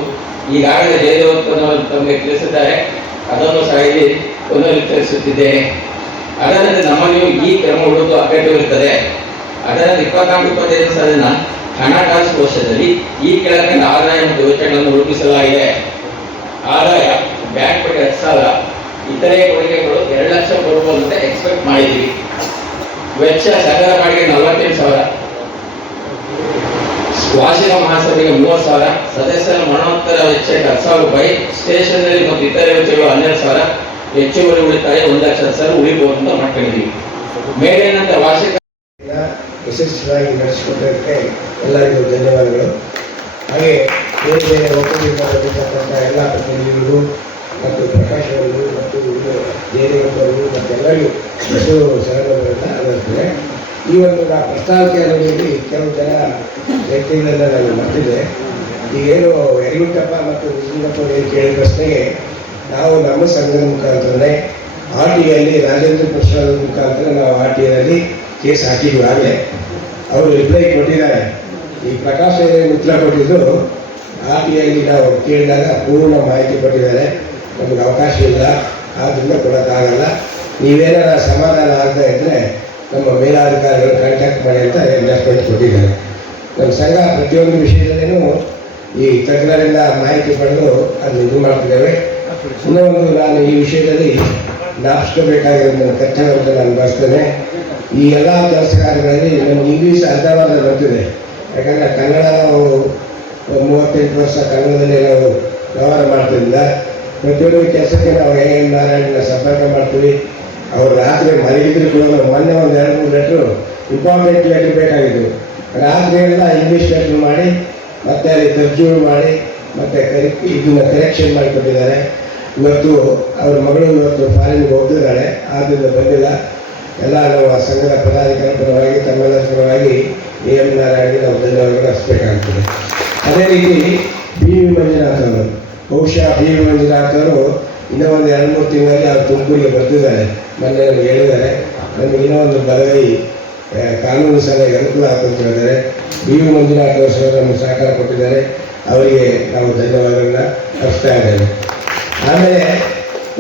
ಈಗಾಗಲೇ ಡೈರಿ ಉತ್ಪನ್ನವನ್ನು ತಮಗೆ ತಿಳಿಸಿದ್ದಾರೆ. ಅದನ್ನು ಸಹ ಇಲ್ಲಿ ಪುನರುಚ್ಚರಿಸುತ್ತಿದ್ದೇನೆ. ಅದರಂತೆ ನಮ್ಮಲ್ಲಿಯೂ ಈ ಕ್ರಮ ಹುಡುಕು ಅಗತ್ಯವಿರುತ್ತದೆ. ಅದರಂತೆ ಇಪ್ಪತ್ನಾಲ್ಕು ಇಪ್ಪತ್ತೈದು ಸಾಲಿನ ಹಣಕಾಸು ವರ್ಷದಲ್ಲಿ ಈ ಕೆಳಗಿನ ಆದಾಯ ಮತ್ತು ವೆಚ್ಚಗಳನ್ನು ರೂಪಿಸಲಾಗಿದೆ. ಆದಾಯ ಬ್ಯಾಂಕ್ ಬಡ್ಡಿ ಸಾವಿರ, ಇತರೆ ಕೊಡುಗೆಗಳು ಎರಡು ಲಕ್ಷ ಕೊಡುವಂತೆ ಎಕ್ಸ್ಪೆಕ್ಟ್ ಮಾಡಿದ್ದೀವಿ. ವೆಚ್ಚ ಸಂಘದ ಬಾಡಿಗೆ ನಲವತ್ತೆಂಟು ಸಾವಿರ. ವಾರ್ಷಿಕ ಮಹಾಸಭೆಗೆ ಮೂವತ್ತು ಸಾವಿರ. ಸದಸ್ಯರ ಮರಣೋತ್ತರ ವೆಚ್ಚಕ್ಕೆ ಹತ್ತು ಸಾವಿರ ರೂಪಾಯಿ. ಸ್ಟೇಷನರಿ ಮತ್ತು ಇತರೆ ವೆಚ್ಚಗಳು ಹನ್ನೆರಡು ಸಾವಿರ. ಹೆಚ್ಚುವರಿ ಉಳಿತಾಯ ಒಂದು ಲಕ್ಷ ಸಾವಿರ ಉಳಿಬಹುದು ಅಂತ ಮಾಡ್ಕೊಂಡಿದ್ದೀವಿ. ಮೇಲಿನಂತೆ ವಾರ್ಷಿಕ ಯಶಸ್ವಿಯಾಗಿ ನಡೆಸಿಕೊಂಡಕ್ಕೆ ಎಲ್ಲರಿಗೂ ಧನ್ಯವಾದಗಳು. ಹಾಗೆ ಬೇರೆ ಬೇರೆ ಒಕ್ಕೂಟದಿಂದ ಎಲ್ಲ ಪ್ರತಿನಿಧಿಗಳಿಗೂ ಮತ್ತು ಪ್ರಕಾಶ್ ಅವರಿಗೂ ಮತ್ತು ಜಯದೇವಪ್ಪರಿಗೂ ಮತ್ತು ಎಲ್ಲರಿಗೂ ಹೆಸರು ಸಹೋದರರನ್ನ ಅನ್ನಿಸ್ತದೆ ಈ ಒಂದು ನಾ ಪ್ರಸ್ತಾವಿಕೆ ಅವಧಿಯಲ್ಲಿ ಕೆಲವು ಜನ ವ್ಯಕ್ತಿಗಳನ್ನ ನಾನು ಮರ್ತಿದೆ ಈಗೇನು ಯಡಿಯೂರಪ್ಪ ಮತ್ತು ಯಡಿಯೂರಪ್ಪ ಕೇಳಿದ ಪ್ರಶ್ನೆಗೆ, ನಾವು ನಮ್ಮ ಸಂಘದ ಮುಖಾಂತರನೇ ಆರ್ ಟಿಯಲ್ಲಿ ರಾಜೇಂದ್ರ ಪ್ರಸಾದ್ ಮುಖಾಂತರ ನಾವು ಆರ್ ಟಿಯಲ್ಲಿ ಕೇಸ್ ಹಾಕಿದ್ರು ಆಗಲೇ ಅವರು ರಿಪ್ಲೈ ಕೊಟ್ಟಿದ್ದಾರೆ. ಈ ಪ್ರಕಾಶ್ ಉತ್ತರ ಕೊಟ್ಟಿದ್ದು ಟಿಯಲ್ಲಿ ನಾವು ಕೇಳಿದಾಗ ಪೂರ್ಣ ಮಾಹಿತಿ ಕೊಟ್ಟಿದ್ದಾರೆ. ನಮಗೆ ಅವಕಾಶ ಇಲ್ಲ ಆದ್ದರಿಂದ ಕೊಡೋಕ್ಕಾಗಲ್ಲ. ನೀವೇನಾರ ಸಮಾಧಾನ ಆಗದೆ ಇದ್ದರೆ ನಮ್ಮ ಮೇಲಾಧಿಕಾರಿಗಳು ಕಾಂಟ್ಯಾಕ್ಟ್ ಮಾಡಿ ಅಂತ ಮೆಸ್ಮೆಂಟ್ ಕೊಟ್ಟಿದ್ದಾರೆ. ನಮ್ಮ ಸಂಘ ಪ್ರತಿಯೊಂದು ವಿಷಯದಲ್ಲೇನು ಈ ತಜ್ಞರಿಂದ ಮಾಹಿತಿ ಪಡೆದು ಅದನ್ನು ಇದು ಮಾಡ್ತಿದ್ದೇವೆ. ಇನ್ನೂ ಒಂದು ನಾನು ಈ ವಿಷಯದಲ್ಲಿ ನನ್ನ ಕರ್ತವ್ಯ ಅಂತ ನಾನು ಭಾವಿಸ್ತೇನೆ ಈ ಎಲ್ಲ ಕೆಲಸ ಕಾರ್ಯಗಳಲ್ಲಿ ನಮ್ಗೆ ಇಂಗ್ಲೀಷ್ ಅರ್ಧವಾದ ಬರ್ತಿದೆ ಯಾಕಂದರೆ ಕನ್ನಡ ಮೂವತ್ತೆಂಟು ವರ್ಷ ಕನ್ನಡದಲ್ಲಿ ನಾವು ವ್ಯವಹಾರ ಮಾಡ್ತಿದ್ದಿಲ್ಲ. ಪ್ರತಿಯೊಂದು ಕೆಲಸಕ್ಕೆ ನಾವು ಎ ಎನ್ ನಾರಾಯಣನ ಸಂಪರ್ಕ ಮಾಡ್ತೀವಿ. ಅವ್ರು ರಾತ್ರಿ ಮಲಗಿದ್ರು ಕೂಡ ಮೊನ್ನೆ ಒಂದು ಎರಡು, ಮೂರು ಲೆಟ್ರು ಇಂಪಾರ್ಟೆಂಟ್ ಲೆಟ್ರ್ ಬೇಕಾಗಿದ್ದು ರಾತ್ರಿ ಎಲ್ಲ ಇಂಗ್ಲೀಷ್ ಲೆಟ್ರ್ ಮಾಡಿ, ಮತ್ತೆ ಅಲ್ಲಿ ತರ್ಜುಮೆ ಮಾಡಿ, ಮತ್ತೆ ಕರಿ, ಇದನ್ನ ಕರೆಕ್ಷನ್ ಮಾಡಿಕೊಟ್ಟಿದ್ದಾರೆ. ಇವತ್ತು ಅವ್ರ ಮಗಳು ಇವತ್ತು ಫಾರಿನ್ಗೆ ಹೋಗ್ತಿದ್ದಾಳೆ. ಆದ್ದರಿಂದ ಬಂದಿಲ್ಲ. ಎಲ್ಲ ಆ ಸಂಘದ ಪದಾಧಿಕಾರಿ ಪರವಾಗಿ ತಮ್ಮೆಲ್ಲರ ಪರವಾಗಿ ಎ ಎಂ ನಾರಾಯಣಗೆ ನಾವು ಧನ್ಯವಾದಗಳು ಅದೇ ರೀತಿ ಬಿ ವಿ ಮಂಜುನಾಥ್ ಅವರು, ಬಹುಶಃ ಬಿ ವಿ ಮಂಜುನಾಥ್ ಅವರು ಇನ್ನೂ ಒಂದು ಎರಡು ಮೂರು ತಿಂಗಳಲ್ಲಿ ಅವ್ರು ತುಮಕೂರಿಗೆ ಬರ್ತಿದ್ದಾರೆ. ಮೊನ್ನೆ ಅವರು ಹೇಳಿದ್ದಾರೆ. ನಮಗೆ ಇನ್ನೂ ಒಂದು ಬದಲಿ ಕಾನೂನು ಸಲಹೆಗೆ ಅನುಕೂಲ ಅಂತ ಹೇಳಿದ್ದಾರೆ ಬಿ ವಿ ಮಂಜುನಾಥ್ ಅವರು ಸಹ ನಮಗೆ ಸಹಕಾರ ಕೊಟ್ಟಿದ್ದಾರೆ. ಅವರಿಗೆ ನಾವು ಧನ್ಯವಾದಗಳನ್ನ ಅರ್ಪಿಸ್ತಾ ಇದ್ದೇವೆ. ಆಮೇಲೆ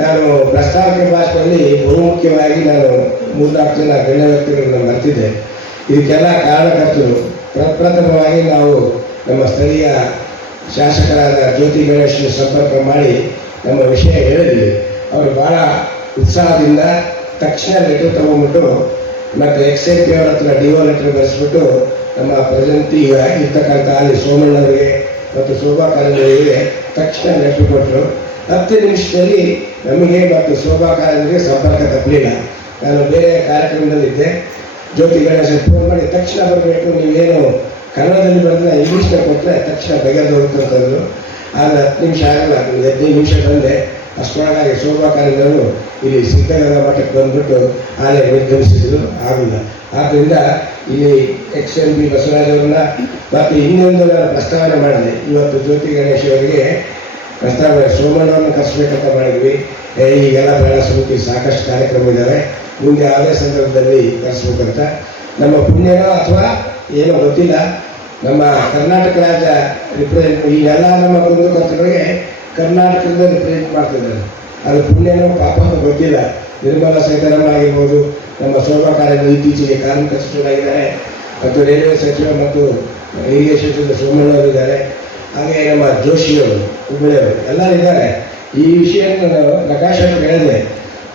ನಾನು ಪ್ರಸ್ತಾವಕ್ಕೆ ಭಾಷೆಯಲ್ಲಿ ಬಹುಮುಖ್ಯವಾಗಿ ನಾನು ಮೂರ್ನಾಲ್ಕು ಜನ ಗಣ್ಯ ವ್ಯಕ್ತಿಗಳನ್ನ ಮರೆತಿದೆ. ಇದಕ್ಕೆಲ್ಲ ಕಾರಣಕರ್ತರು. ಪ್ರಪ್ರಥಮವಾಗಿ ನಾವು ನಮ್ಮ ಸ್ಥಳೀಯ ಶಾಸಕರಾದ ಜ್ಯೋತಿ ಗಣೇಶ್ ಸಂಪರ್ಕ ಮಾಡಿ ನಮ್ಮ ವಿಷಯ ಹೇಳಿದ್ವಿ. ಅವರು ಭಾಳ ಉತ್ಸಾಹದಿಂದ ತಕ್ಷಣ ಲೆಟರ್ ತಗೊಂಡ್ಬಿಟ್ಟು ಮತ್ತು ಎಕ್ಸ್ ಎ ಪಿ ಅವ್ರ ಹತ್ರ ಡಿ ಒ ಲೆಟರ್ ಬರೆಸ್ಬಿಟ್ಟು ನಮ್ಮ ಪ್ರೆಸೆಂಟ್ ಇರ್ತಕ್ಕಂಥ ಅಲ್ಲಿ ಸೋಮಣ್ಣವರಿಗೆ ಮತ್ತು ಶೋಭಾ ಕಾರಂಜರಿಗೆ ತಕ್ಷಣ ಲೆಟರ್ ಕೊಟ್ಟರು. ಹತ್ತು ನಿಮಿಷದಲ್ಲಿ ನಮಗೆ ಮತ್ತು ಶೋಭಾ ಕಾರಂಜರಿಗೆ ಸಂಪರ್ಕ ತಪ್ಪಲಿಲ್ಲ. ನಾನು ಬೇರೆ ಕಾರ್ಯಕ್ರಮದಲ್ಲಿದ್ದೆ ಜ್ಯೋತಿ ಗಣೇಶ ಫೋನ್ ಮಾಡಿ, ತಕ್ಷಣ ಬರಬೇಕು, ನೀವೇನು ಕನ್ನಡದಲ್ಲಿ ಬರೆದ್ರೆ ಇಂಗ್ಲೀಷ್ನ ಕೊಟ್ಟರೆ ತಕ್ಷಣ ಬಗೆದು ಹೋಗ್ತಂತಂದ್ರು ಆಗ ಹತ್ತು ನಿಮಿಷ ಆಗಲ್ಲ ಹದಿನೈದು ನಿಮಿಷ ಬಂದೆ. ಅಷ್ಟೊಳಗಾಗಿ ಶೋಭಾ ಕಾರಂಜರು ಇಲ್ಲಿ ಸಿದ್ಧಗಂಗಾ ಮಠಕ್ಕೆ ಬಂದ್ಬಿಟ್ಟು ಆಲೆ ನಿರ್ಗಮಿಸಿದ್ರು ಆಗಿಲ್ಲ. ಆದ್ದರಿಂದ ಇಲ್ಲಿ ಎಕ್ಸ್ ಎಲ್ ಬಿ ಬಸವರಾಜ್ ಅವ್ರನ್ನ ಮತ್ತು ಇನ್ನೊಂದು ನಾನು ಪ್ರಸ್ತಾವನೆ ಮಾಡಿದೆ. ಇವತ್ತು ಜ್ಯೋತಿ ಗಣೇಶ್ ಅವರಿಗೆ ಪ್ರಸ್ತಾವನೆ ಸೋಮಣ್ಣವನ್ನು ಕರೆಸ್ಬೇಕಂತ ಮಾಡಿದ್ವಿ. ಏ, ಈಗೆಲ್ಲ ಬೇಡ ಸಮಿತಿ ಸಾಕಷ್ಟು ಕಾರ್ಯಕ್ರಮ ಇದ್ದಾವೆ ಮುಂದೆ ಯಾವುದೇ ಸಂದರ್ಭದಲ್ಲಿ ಕರೆಸ್ಬೇಕಂತ. ನಮ್ಮ ಪುಣ್ಯನೋ ಅಥವಾ ಏನೋ ಗೊತ್ತಿಲ್ಲ. ನಮ್ಮ ಕರ್ನಾಟಕ ರಾಜ್ಯ ರಿಪ್ರೆಸೆಂಟ್ ಎಲ್ಲ ನಮ್ಮ ಕುಂದುಕೊರತೆಗಳಿಗೆ ಕರ್ನಾಟಕದಿಂದ ರಿಪ್ರೆಸೆಂಟ್ ಮಾಡ್ತಿದ್ದಾರೆ. ಅದು ಪುಣ್ಯನೋ ಪಾಪನೋ ಗೊತ್ತಿಲ್ಲ. ನಿರ್ಮಲ ಸೀತಾರಾಮನ್ ಆಗಿರ್ಬೋದು ನಮ್ಮ ಶೋಭಾ ಕಾರ್ಯದ ಇತ್ತೀಚೆಗೆ ಕಾರ್ಮಿಕ ಸಚಿವರಾಗಿದ್ದಾರೆ. ಮತ್ತು ರೈಲ್ವೆ ಸಚಿವ ಮತ್ತು ಇರಿಗೇಷನ್ ಸಚಿವ ಸೋಮಣ್ಣ ಹಾಗೆ ನಮ್ಮ ಜೋಶಿಯವರು ಹುಬ್ಬಳ್ಳಿಯವರು ಎಲ್ಲರೂ ಇದ್ದಾರೆ. ಈ ವಿಷಯವನ್ನು ನಾನು ಪ್ರಕಾಶ್ ಹೇಳಿದೆ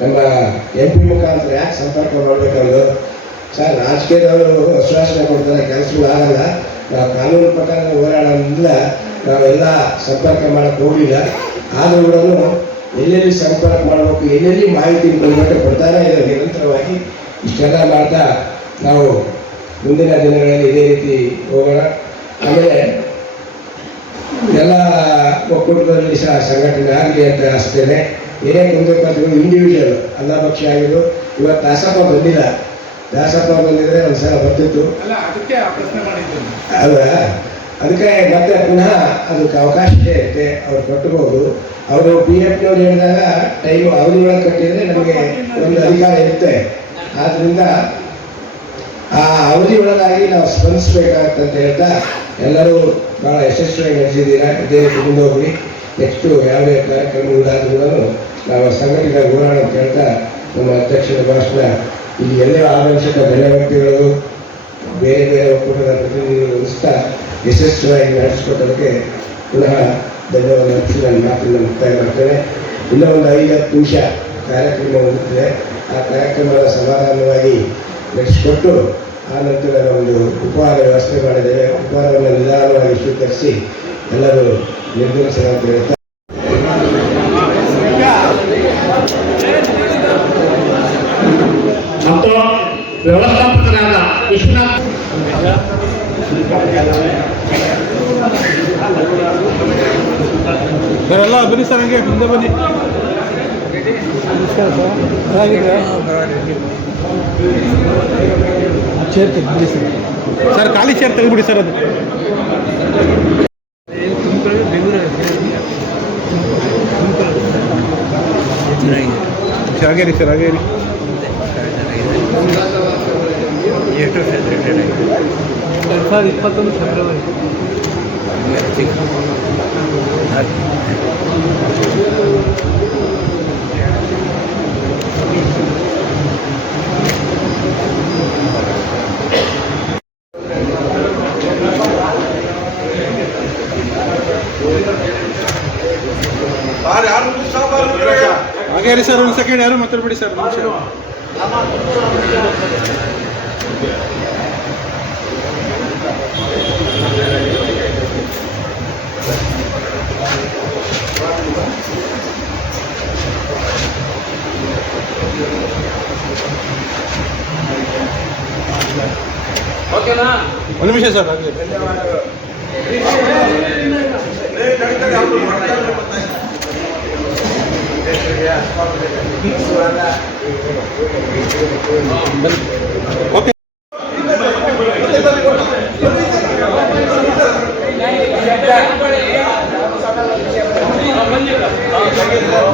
ನಮ್ಮ ಎಂ ಪಿ ಮುಖಾಂತರ ಯಾಕೆ ಸಂಪರ್ಕ ಮಾಡಬೇಕಂದು? ಸರ್, ರಾಜಕೀಯದವರು ಆಶ್ವಾಸನೆ ಕೊಡ್ತಾರೆ, ಕೆಲಸಗಳು ಆಗಲ್ಲ. ನಾವು ಕಾನೂನು ಪ್ರಕಾರ ಹೋರಾಡೋದ್ರಿಂದ ನಾವೆಲ್ಲ ಸಂಪರ್ಕ ಮಾಡಕ್ಕೆ ಹೋಗಿಲ್ಲ. ಆದರೂ ಕೂಡ ಎಲ್ಲೆಲ್ಲಿ ಸಂಪರ್ಕ ಮಾಡಬೇಕು, ಎಲ್ಲೆಲ್ಲಿ ಮಾಹಿತಿ ಬಂದ್ಬಿಟ್ಟು ಕೊಡ್ತಾನೆ ಇದ್ದಾರೆ ನಿರಂತರವಾಗಿ ಇಷ್ಟೆಲ್ಲ ಮಾಡ್ತಾ ನಾವು ಮುಂದಿನ ದಿನಗಳಲ್ಲಿ ಇದೇ ರೀತಿ ಹೋಗೋಣ. ಆಮೇಲೆ ಎಲ್ಲ ಒಕ್ಕೂಟದಲ್ಲಿ ಸಹ ಸಂಘಟನೆ ಆಗಲಿ ಅಂತ ಅನಿಸ್ತೇನೆ. ಏನೇ ಕುಂದುಕೊರತೆಗಳು ಇಂಡಿವಿಜುವಲ್ ಅಲ್ಲ ಪಕ್ಷ ಆಗಿದ್ದು ಇವತ್ತು ದಾಸಪ್ಪ ಬಂದಿಲ್ಲ. ದಾಸಪ್ಪ ಬಂದಿದ್ರೆ ಒಂದು ಸಲ ಬರ್ತಿತ್ತು ಅಲ್ಲ ಅದಕ್ಕೆ ಅಲ್ವಾ ಮತ್ತೆ ಪುನಃ ಅದಕ್ಕೆ ಅವಕಾಶ ಇರುತ್ತೆ ಅವ್ರು ಕಟ್ಟಬಹುದು ಅವರು ಪಿ ಎಫ್ನವ್ರು ಹೇಳಿದಾಗ ಟೈಮ್ ಅವಧಿ ಒಳಗೆ ಕಟ್ಟಿದ್ರೆ ನಮಗೆ ಒಂದು ಅಧಿಕಾರ ಇರುತ್ತೆ. ಆದ್ರಿಂದ ಆ, ಅವಧಿ ಒಳಗಾಗಿ ನಾವು ಸ್ಪಂದಿಸಬೇಕಾಗ್ತಂತ ಹೇಳ್ತಾ ಎಲ್ಲರೂ ಬಹಳ ಯಶಸ್ವಿಯಾಗಿ ನಡೆಸಿದ್ದೀರಾ? ಇದೇ ಕುಟುಂಬಿ ಯಾವ ನೆಕ್ಸ್ಟು ಯಾವುದೇ ಕಾರ್ಯಕ್ರಮಗಳಾದ್ರೂ ನಾವು ಸಂಘಟಿತ ಹೋರಾಡ ಅಂತ ಹೇಳ್ತಾ ನಮ್ಮ ಅಧ್ಯಕ್ಷರ ಭಾಷಣ. ಇಲ್ಲಿ ಎಲ್ಲ ಆದರ್ಶಕ ವ್ಯಕ್ತಿಗಳು ಬೇರೆ ಬೇರೆ ಒಕ್ಕೂಟದ ಪ್ರತಿನಿಧಿಗಳು ವಹಿಸ್ತಾ ಯಶಸ್ವಿಯಾಗಿ ನಡೆಸಿಕೊಟ್ಟದಕ್ಕೆ ಪುನಃ ಧನ್ಯವಾದ ಅರ್ಪಿಸಿ ನನ್ನ ಮಾತನ್ನು ಮುಕ್ತಾಯ ಮಾಡ್ತೇನೆ. ಇನ್ನೂ ಒಂದು ಐದು ಹತ್ತು ನಿಮಿಷ ಕಾರ್ಯಕ್ರಮ ಹೋಗುತ್ತದೆ. ಆ ಕಾರ್ಯಕ್ರಮದ ಸಮಾಧಾನವಾಗಿ ನಡೆಸಿಕೊಟ್ಟು ಆ ನಂತರ ಒಂದು ಉಪಹಾರ ವ್ಯವಸ್ಥೆ ಮಾಡಿದ್ದೇವೆ ಉಪಹಾರವನ್ನು ನಿಧಾನವಾಗಿ ಸ್ವೀಕರಿಸಿ ಎಲ್ಲರೂ ನಿರ್ಧರಿಸಲು ಅಂತ. ಹೇಳ್ತಾ ಮತ್ತು ವ್ಯವಸ್ಥಾಪಕರಾದ ವಿಶ್ವನಾಥ್. ಎಲ್ಲ ಬನ್ನಿ ಸರ್ ಹಂಗೆ ಮುಂದೆ ಬನ್ನಿ. ಚೇರ್ ತೆಗ್ಬಿಡಿ ಸರ್ ಸರ್ ಖಾಲಿ ಚೇರ್ ತೆಗೆದ್ಬಿಡಿ ಸರ್ ಅದು. ಹಾಗೇರಿ ರೀ ಸರ್, ಹಾಗೇರಿ. ಸರ್ ಇಪ್ಪತ್ತೊಂದು ಫೆಬ್ರವರಿ. ಸರ್ ಒಂದು ಸೆಕೆಂಡ್ ಯಾರು ಮಾತಾಡ್ಬಿಡಿ ಸರ್? ಒಂದು ನಿಮಿಷ. ಓಕೆನಾ? ಒಂದು ನಿಮಿಷ ಸರ್ ಹಾಗೆ ಓಕೆ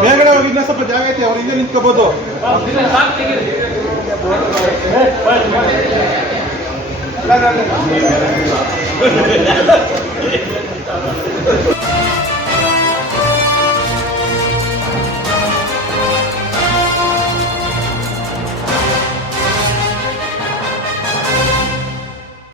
ಮೇಲ್ಗಡೆ ಅವ್ರಿಗೆ ಇನ್ನೂ ಸ್ವಲ್ಪ ಜಾಗ ಐತಿ ಅವ್ರು ಹಿಂದೆ ನಿಂತ್ಕೋಬೋದು.